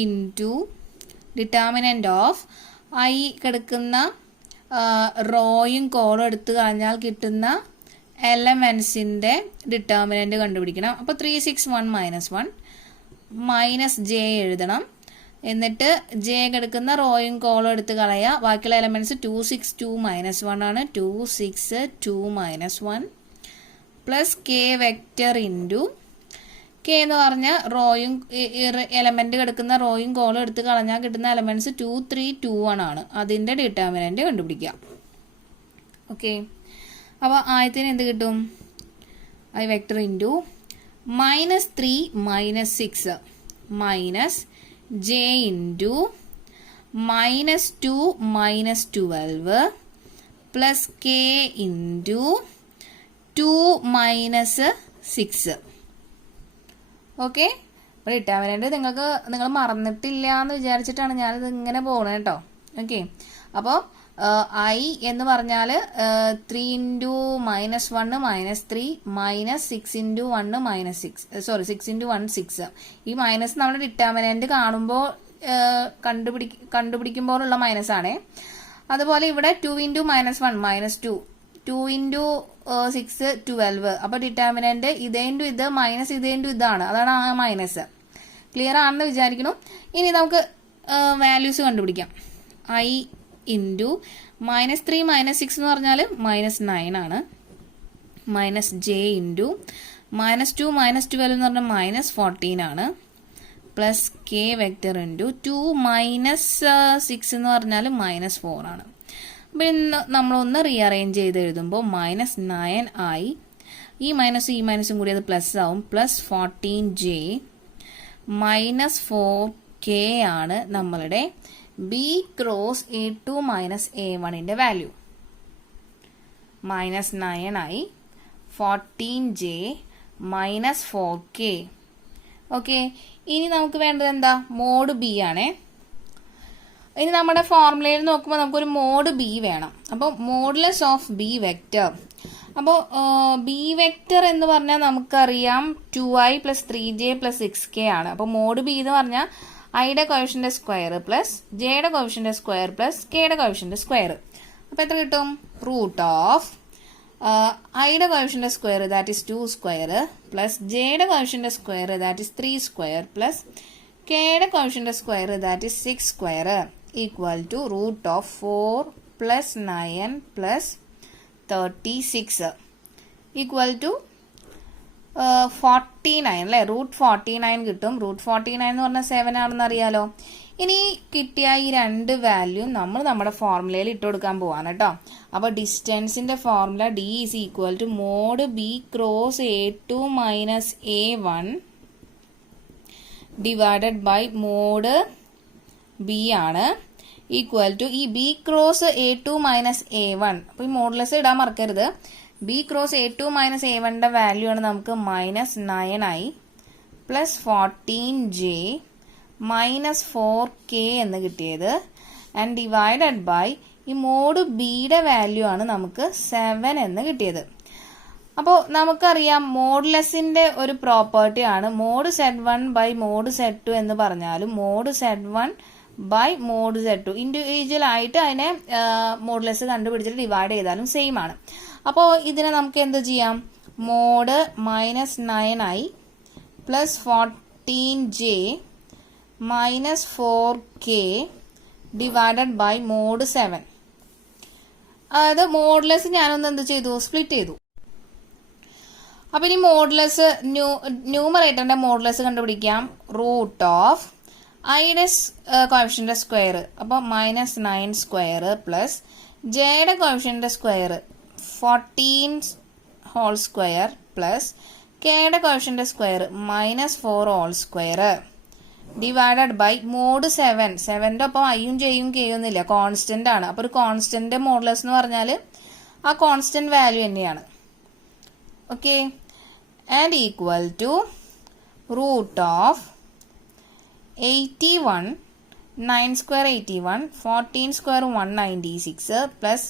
into determinant of I കിടക്കുന്ന റോയും കോളും എടുത്ത് കളഞ്ഞാൽ കിട്ടുന്ന എലമെന്റ്സിന്റെ ഡിറ്റർമിനന്റ് കണ്ടുപിടിക്കണം. അപ്പോൾ 3 6 1 -1 മൈനസ് ജെ എഴുതണം. എന്നിട്ട് ജെ കിടക്കുന്ന റോയും കോളും എടുത്ത് കളയുക. ബാക്കിയുള്ള എലമെന്റ്സ് 2 6 2 -1 ആണ്. 2 6 2 -1 plus K vector into K എന്ന് പറഞ്ഞ റോയും എലമെന്റ് കിടക്കുന്ന റോയും കോളും എടുത്ത് കളഞ്ഞാൽ കിട്ടുന്ന എലമെന്റ്സ് 2 3 2 1 ആണ്. അതിന്റെ ഡിറ്റർമിനന്റ് കണ്ടുപിടിക്കുക. ഓക്കെ, അപ്പൊ ആദ്യത്തിന് എന്ത് കിട്ടും? I vector into -3 -6 minus J into -2 -12 plus K into 2 -6. Okay, അപ്പോൾ ഡിറ്റർമിനന്റ് നിങ്ങൾ മറന്നിട്ടില്ല എന്ന് വിചാരിച്ചിട്ടാണ് ഞാനിത് ഇങ്ങനെ പോകണത് കേട്ടോ. ഓക്കെ, അപ്പോൾ ഐ എന്ന് പറഞ്ഞാൽ 3 × -1 -3 -6 × 1 -6 സോറി 6 × 1 6. ഈ മൈനസ് നമ്മുടെ ഡിറ്റർമിനന്റ് കാണുമ്പോൾ കണ്ടുപിടിക്കുമ്പോഴുള്ള മൈനസ് ആണ്. അതുപോലെ ഇവിടെ 2 × -1 -2 2 × 6 12. അപ്പൊ ഡിറ്റർമിനന്റ് ഇതേ ഇൻറ്റു ഇത് മൈനസ് ഇതേ ഇൻറ്റു ഇതാണ്. അതാണ് ആ മൈനസ്. ക്ലിയർ ആണെന്ന് വിചാരിക്കണം. ഇനി നമുക്ക് വാല്യൂസ് കണ്ടുപിടിക്കാം. ഐ ഇൻറ്റു -3 -6 എന്ന് പറഞ്ഞാൽ -9 ആണ്. മൈനസ് ജെ ഇൻറ്റു -2 -12 എന്ന് പറഞ്ഞാൽ -14 ആണ്. പ്ലസ് കെ വെക്ടർ ഇൻറ്റു 2 -6 എന്ന് പറഞ്ഞാൽ -4 ആണ്. പിന്നെ നമ്മളൊന്ന് റീഅറേഞ്ച് ചെയ്ത് എഴുതുമ്പോൾ -9 ആയി. ഈ മൈനസും കൂടി അത് പ്ലസ് ആവും. പ്ലസ് 14j -4k ആണ് നമ്മളുടെ ബി ക്രോസ് A2 - A1ന്റെ വാല്യൂ. -9 ആയി. 14j -4k. ഓക്കെ, ഇനി നമുക്ക് വേണ്ടത് എന്താ? മോഡ് ബി ആണേ. ഇനി നമ്മുടെ ഫോർമുലയിൽ നോക്കുമ്പോൾ നമുക്കൊരു മോഡ് ബി വേണം. അപ്പോൾ മോഡുലസ് ഓഫ് ബി വെക്ടർ. അപ്പോൾ ബി വെക്ടർ എന്ന് പറഞ്ഞാൽ നമുക്കറിയാം 2i + 3j + 6k ആണ്. അപ്പോൾ മോഡ് ബി എന്ന് പറഞ്ഞാൽ ഐയുടെ കോഫിഷ്യന്റ് സ്ക്വയർ പ്ലസ് ജെയുടെ കോഫിഷ്യന്റ് സ്ക്വയർ പ്ലസ് കെയുടെ കോഫിഷ്യന്റ് സ്ക്വയർ. അപ്പോൾ എത്ര കിട്ടും? റൂട്ട് ഓഫ് ഐയുടെ coefficient square that is 2 square plus ജെയുടെ coefficient square that is 3 square plus കെയുടെ coefficient square that is 6 square equal to root of 4 + 9 + 36 equal to 49 അല്ലേ. റൂട്ട് 49 കിട്ടും. റൂട്ട് 49 എന്ന് പറഞ്ഞാൽ 7 ആണെന്ന് അറിയാലോ. ഇനി കിട്ടിയ ഈ രണ്ട് വാല്യൂ നമ്മൾ നമ്മുടെ ഫോർമുലയിൽ ഇട്ട് കൊടുക്കാൻ പോവാണ് കേട്ടോ. അപ്പൊ ഡിസ്റ്റൻസിന്റെ formula D = mod B cross A2 - A1 divided by mod B ആണ്. ഈക്വൽ ടു ഈ B cross A2 minus A1. അപ്പോൾ ഈ മോഡുലസ് ഇടാൻ മറക്കരുത്. ബി ക്രോസ് A2 മൈനസ് A1ന്റെ വാല്യൂ ആണ് നമുക്ക് -9i plus 14j minus 4k എന്ന് കിട്ടിയത്. ആൻഡ് ഡിവൈഡഡ് ബൈ ഈ മോഡ് ബിയുടെ വാല്യൂ ആണ് നമുക്ക് 7 എന്ന് കിട്ടിയത്. അപ്പോൾ നമുക്കറിയാം മോഡുലസിന്റെ ഒരു പ്രോപ്പർട്ടി ആണ് mode Z1 by mode Z2 എന്ന് പറഞ്ഞാലും mode Z1 by mode Z2 individual ആയിട്ട് അതിനെ മോഡുലസ് കണ്ടുപിടിച്ചിട്ട് ഡിവൈഡ് ചെയ്താലും സെയിം ആണ്. അപ്പോൾ ഇതിനെ നമുക്ക് എന്ത് ചെയ്യാം? Mod -9i plus 14j minus 4k divided by mod 7. അതായത് മോഡുലസ് ഞാനൊന്ന് എന്ത് ചെയ്തു? സ്പ്ലിറ്റ് ചെയ്തു. അപ്പൊ ഇനി മോഡുലസ് ന്യൂമറേറ്ററിന്റെ മോഡുലസ് കണ്ടുപിടിക്കാം. റൂട്ട് ഓഫ് ഐയുടെ കോഎഫിഷ്യന്റ് സ്ക്വയർ, അപ്പൊ -9 സ്ക്വയർ പ്ലസ് ജെയുടെ coefficient square 14 whole square plus കെയുടെ coefficient square -4 whole square divided by mod 7. 7ന്റെ ഒപ്പം ഐയും ജെയും കെയൊന്നുമില്ല, കോൺസ്റ്റന്റ് ആണ്. അപ്പൊ ഒരു കോൺസ്റ്റന്റ് മോഡുലസ് എന്ന് പറഞ്ഞാൽ ആ കോൺസ്റ്റന്റ് വാല്യൂ തന്നെയാണ്. Okay, and equal to root of 81 9 square 81 14 square 196 plus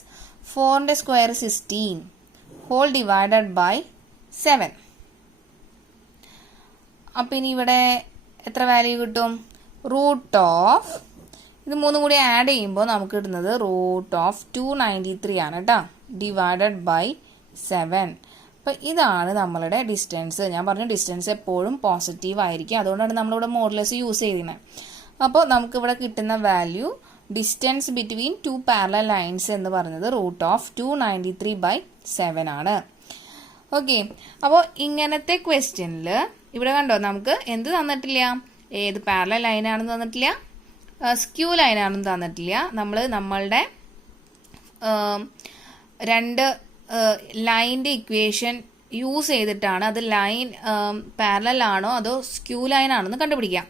4ന്റെ സ്ക്വയർ 16 ഹോൾ ഡിവൈഡഡ് ബൈ 7. അപ്പം ഇനി ഇവിടെ എത്ര വാല്യൂ കിട്ടും? റൂട്ട് ഓഫ് ഇത് മൂന്നും കൂടി ആഡ് ചെയ്യുമ്പോൾ നമുക്ക് കിട്ടുന്നത് റൂട്ട് ഓഫ് 293 ആണ് കേട്ടോ, ഡിവൈഡഡ് ബൈ 7. അപ്പം ഇതാണ് നമ്മളുടെ ഡിസ്റ്റൻസ്. ഞാൻ പറഞ്ഞു ഡിസ്റ്റൻസ് എപ്പോഴും പോസിറ്റീവ് ആയിരിക്കും, അതുകൊണ്ടാണ് നമ്മളിവിടെ മോഡുലസ് യൂസ് ചെയ്യുന്നത്. അപ്പോൾ നമുക്കിവിടെ കിട്ടുന്ന value distance between 2 parallel lines എന്ന് പറയുന്നത് റൂട്ട് ഓഫ് 293 ബൈ 7 ആണ്. ഓക്കെ, അപ്പോൾ ഇങ്ങനത്തെ ക്വസ്റ്റ്യനിൽ ഇവിടെ കണ്ടോ നമുക്ക് എന്ത് തന്നിട്ടില്ല? ഏത് പാരലൽ ലൈനാണെന്ന് തന്നിട്ടില്ല, സ്ക്യൂ ലൈനാണെന്ന് തന്നിട്ടില്ല. നമ്മളുടെ രണ്ട് ലൈൻ്റെ ഇക്വേഷൻ യൂസ് ചെയ്തിട്ടാണ് അത് ലൈൻ പാരലൽ ആണോ അതോ സ്ക്യൂ ലൈൻ ആണോ എന്ന് കണ്ടുപിടിക്കാം.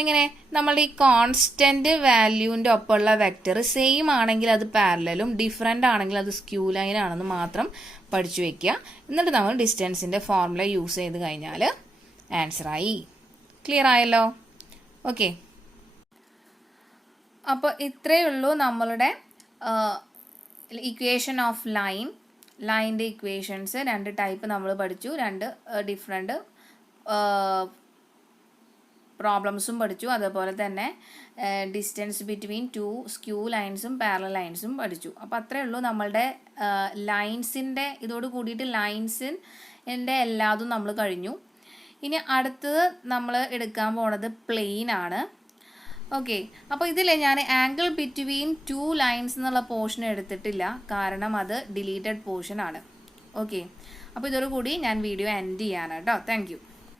എങ്ങനെ? നമ്മളുടെ ഈ കോൺസ്റ്റന്റ് വാല്യൂവിൻ്റെ ഒപ്പമുള്ള വെക്റ്റർ സെയിം ആണെങ്കിൽ അത് പാരലലും ഡിഫറെൻ്റ് ആണെങ്കിൽ അത് സ്ക്യൂ ലൈൻ ആണെന്ന് മാത്രം പഠിച്ചു വെക്കുക. എന്നിട്ട് നമ്മൾ ഡിസ്റ്റൻസിൻ്റെ ഫോർമുല യൂസ് ചെയ്ത് കഴിഞ്ഞാൽ ആൻസറായി. ക്ലിയർ ആയല്ലോ? ഓക്കെ, അപ്പോൾ ഇത്രയേ ഉള്ളൂ നമ്മളുടെ ഇക്വേഷൻ ഓഫ് ലൈൻ്റെ ഇക്വേഷൻസ്. 2 ടൈപ്പ് നമ്മൾ പഠിച്ചു, 2 ഡിഫറെൻറ്റ് പ്രോബ്ലംസും പഠിച്ചു. അതുപോലെ തന്നെ ഡിസ്റ്റൻസ് ബിറ്റ്വീൻ 2 സ്ക്യൂ ലൈൻസും പാരലൽ ലൈൻസും പഠിച്ചു. അപ്പോൾ അത്രയേ ഉള്ളൂ നമ്മളുടെ ലൈൻസിൻ്റെ. ഇതോട് കൂടിയിട്ട് ലൈൻസിൻ്റെ എല്ലാതും നമ്മൾ കഴിഞ്ഞു. ഇനി അടുത്തത് നമ്മൾ എടുക്കാൻ പോണത് പ്ലെയിൻ ആണ്. ഓക്കെ, അപ്പോൾ ഇതിൽ ഞാൻ ആംഗിൾ ബിറ്റ്വീൻ 2 ലൈൻസ് എന്നുള്ള പോർഷൻ എടുത്തിട്ടില്ല, കാരണം അത് ഡിലീറ്റഡ് പോർഷൻ ആണ്. ഓക്കെ, അപ്പോൾ ഇതോടുകൂടി ഞാൻ വീഡിയോ എൻഡ് ചെയ്യാണ് കേട്ടോ. Thank you.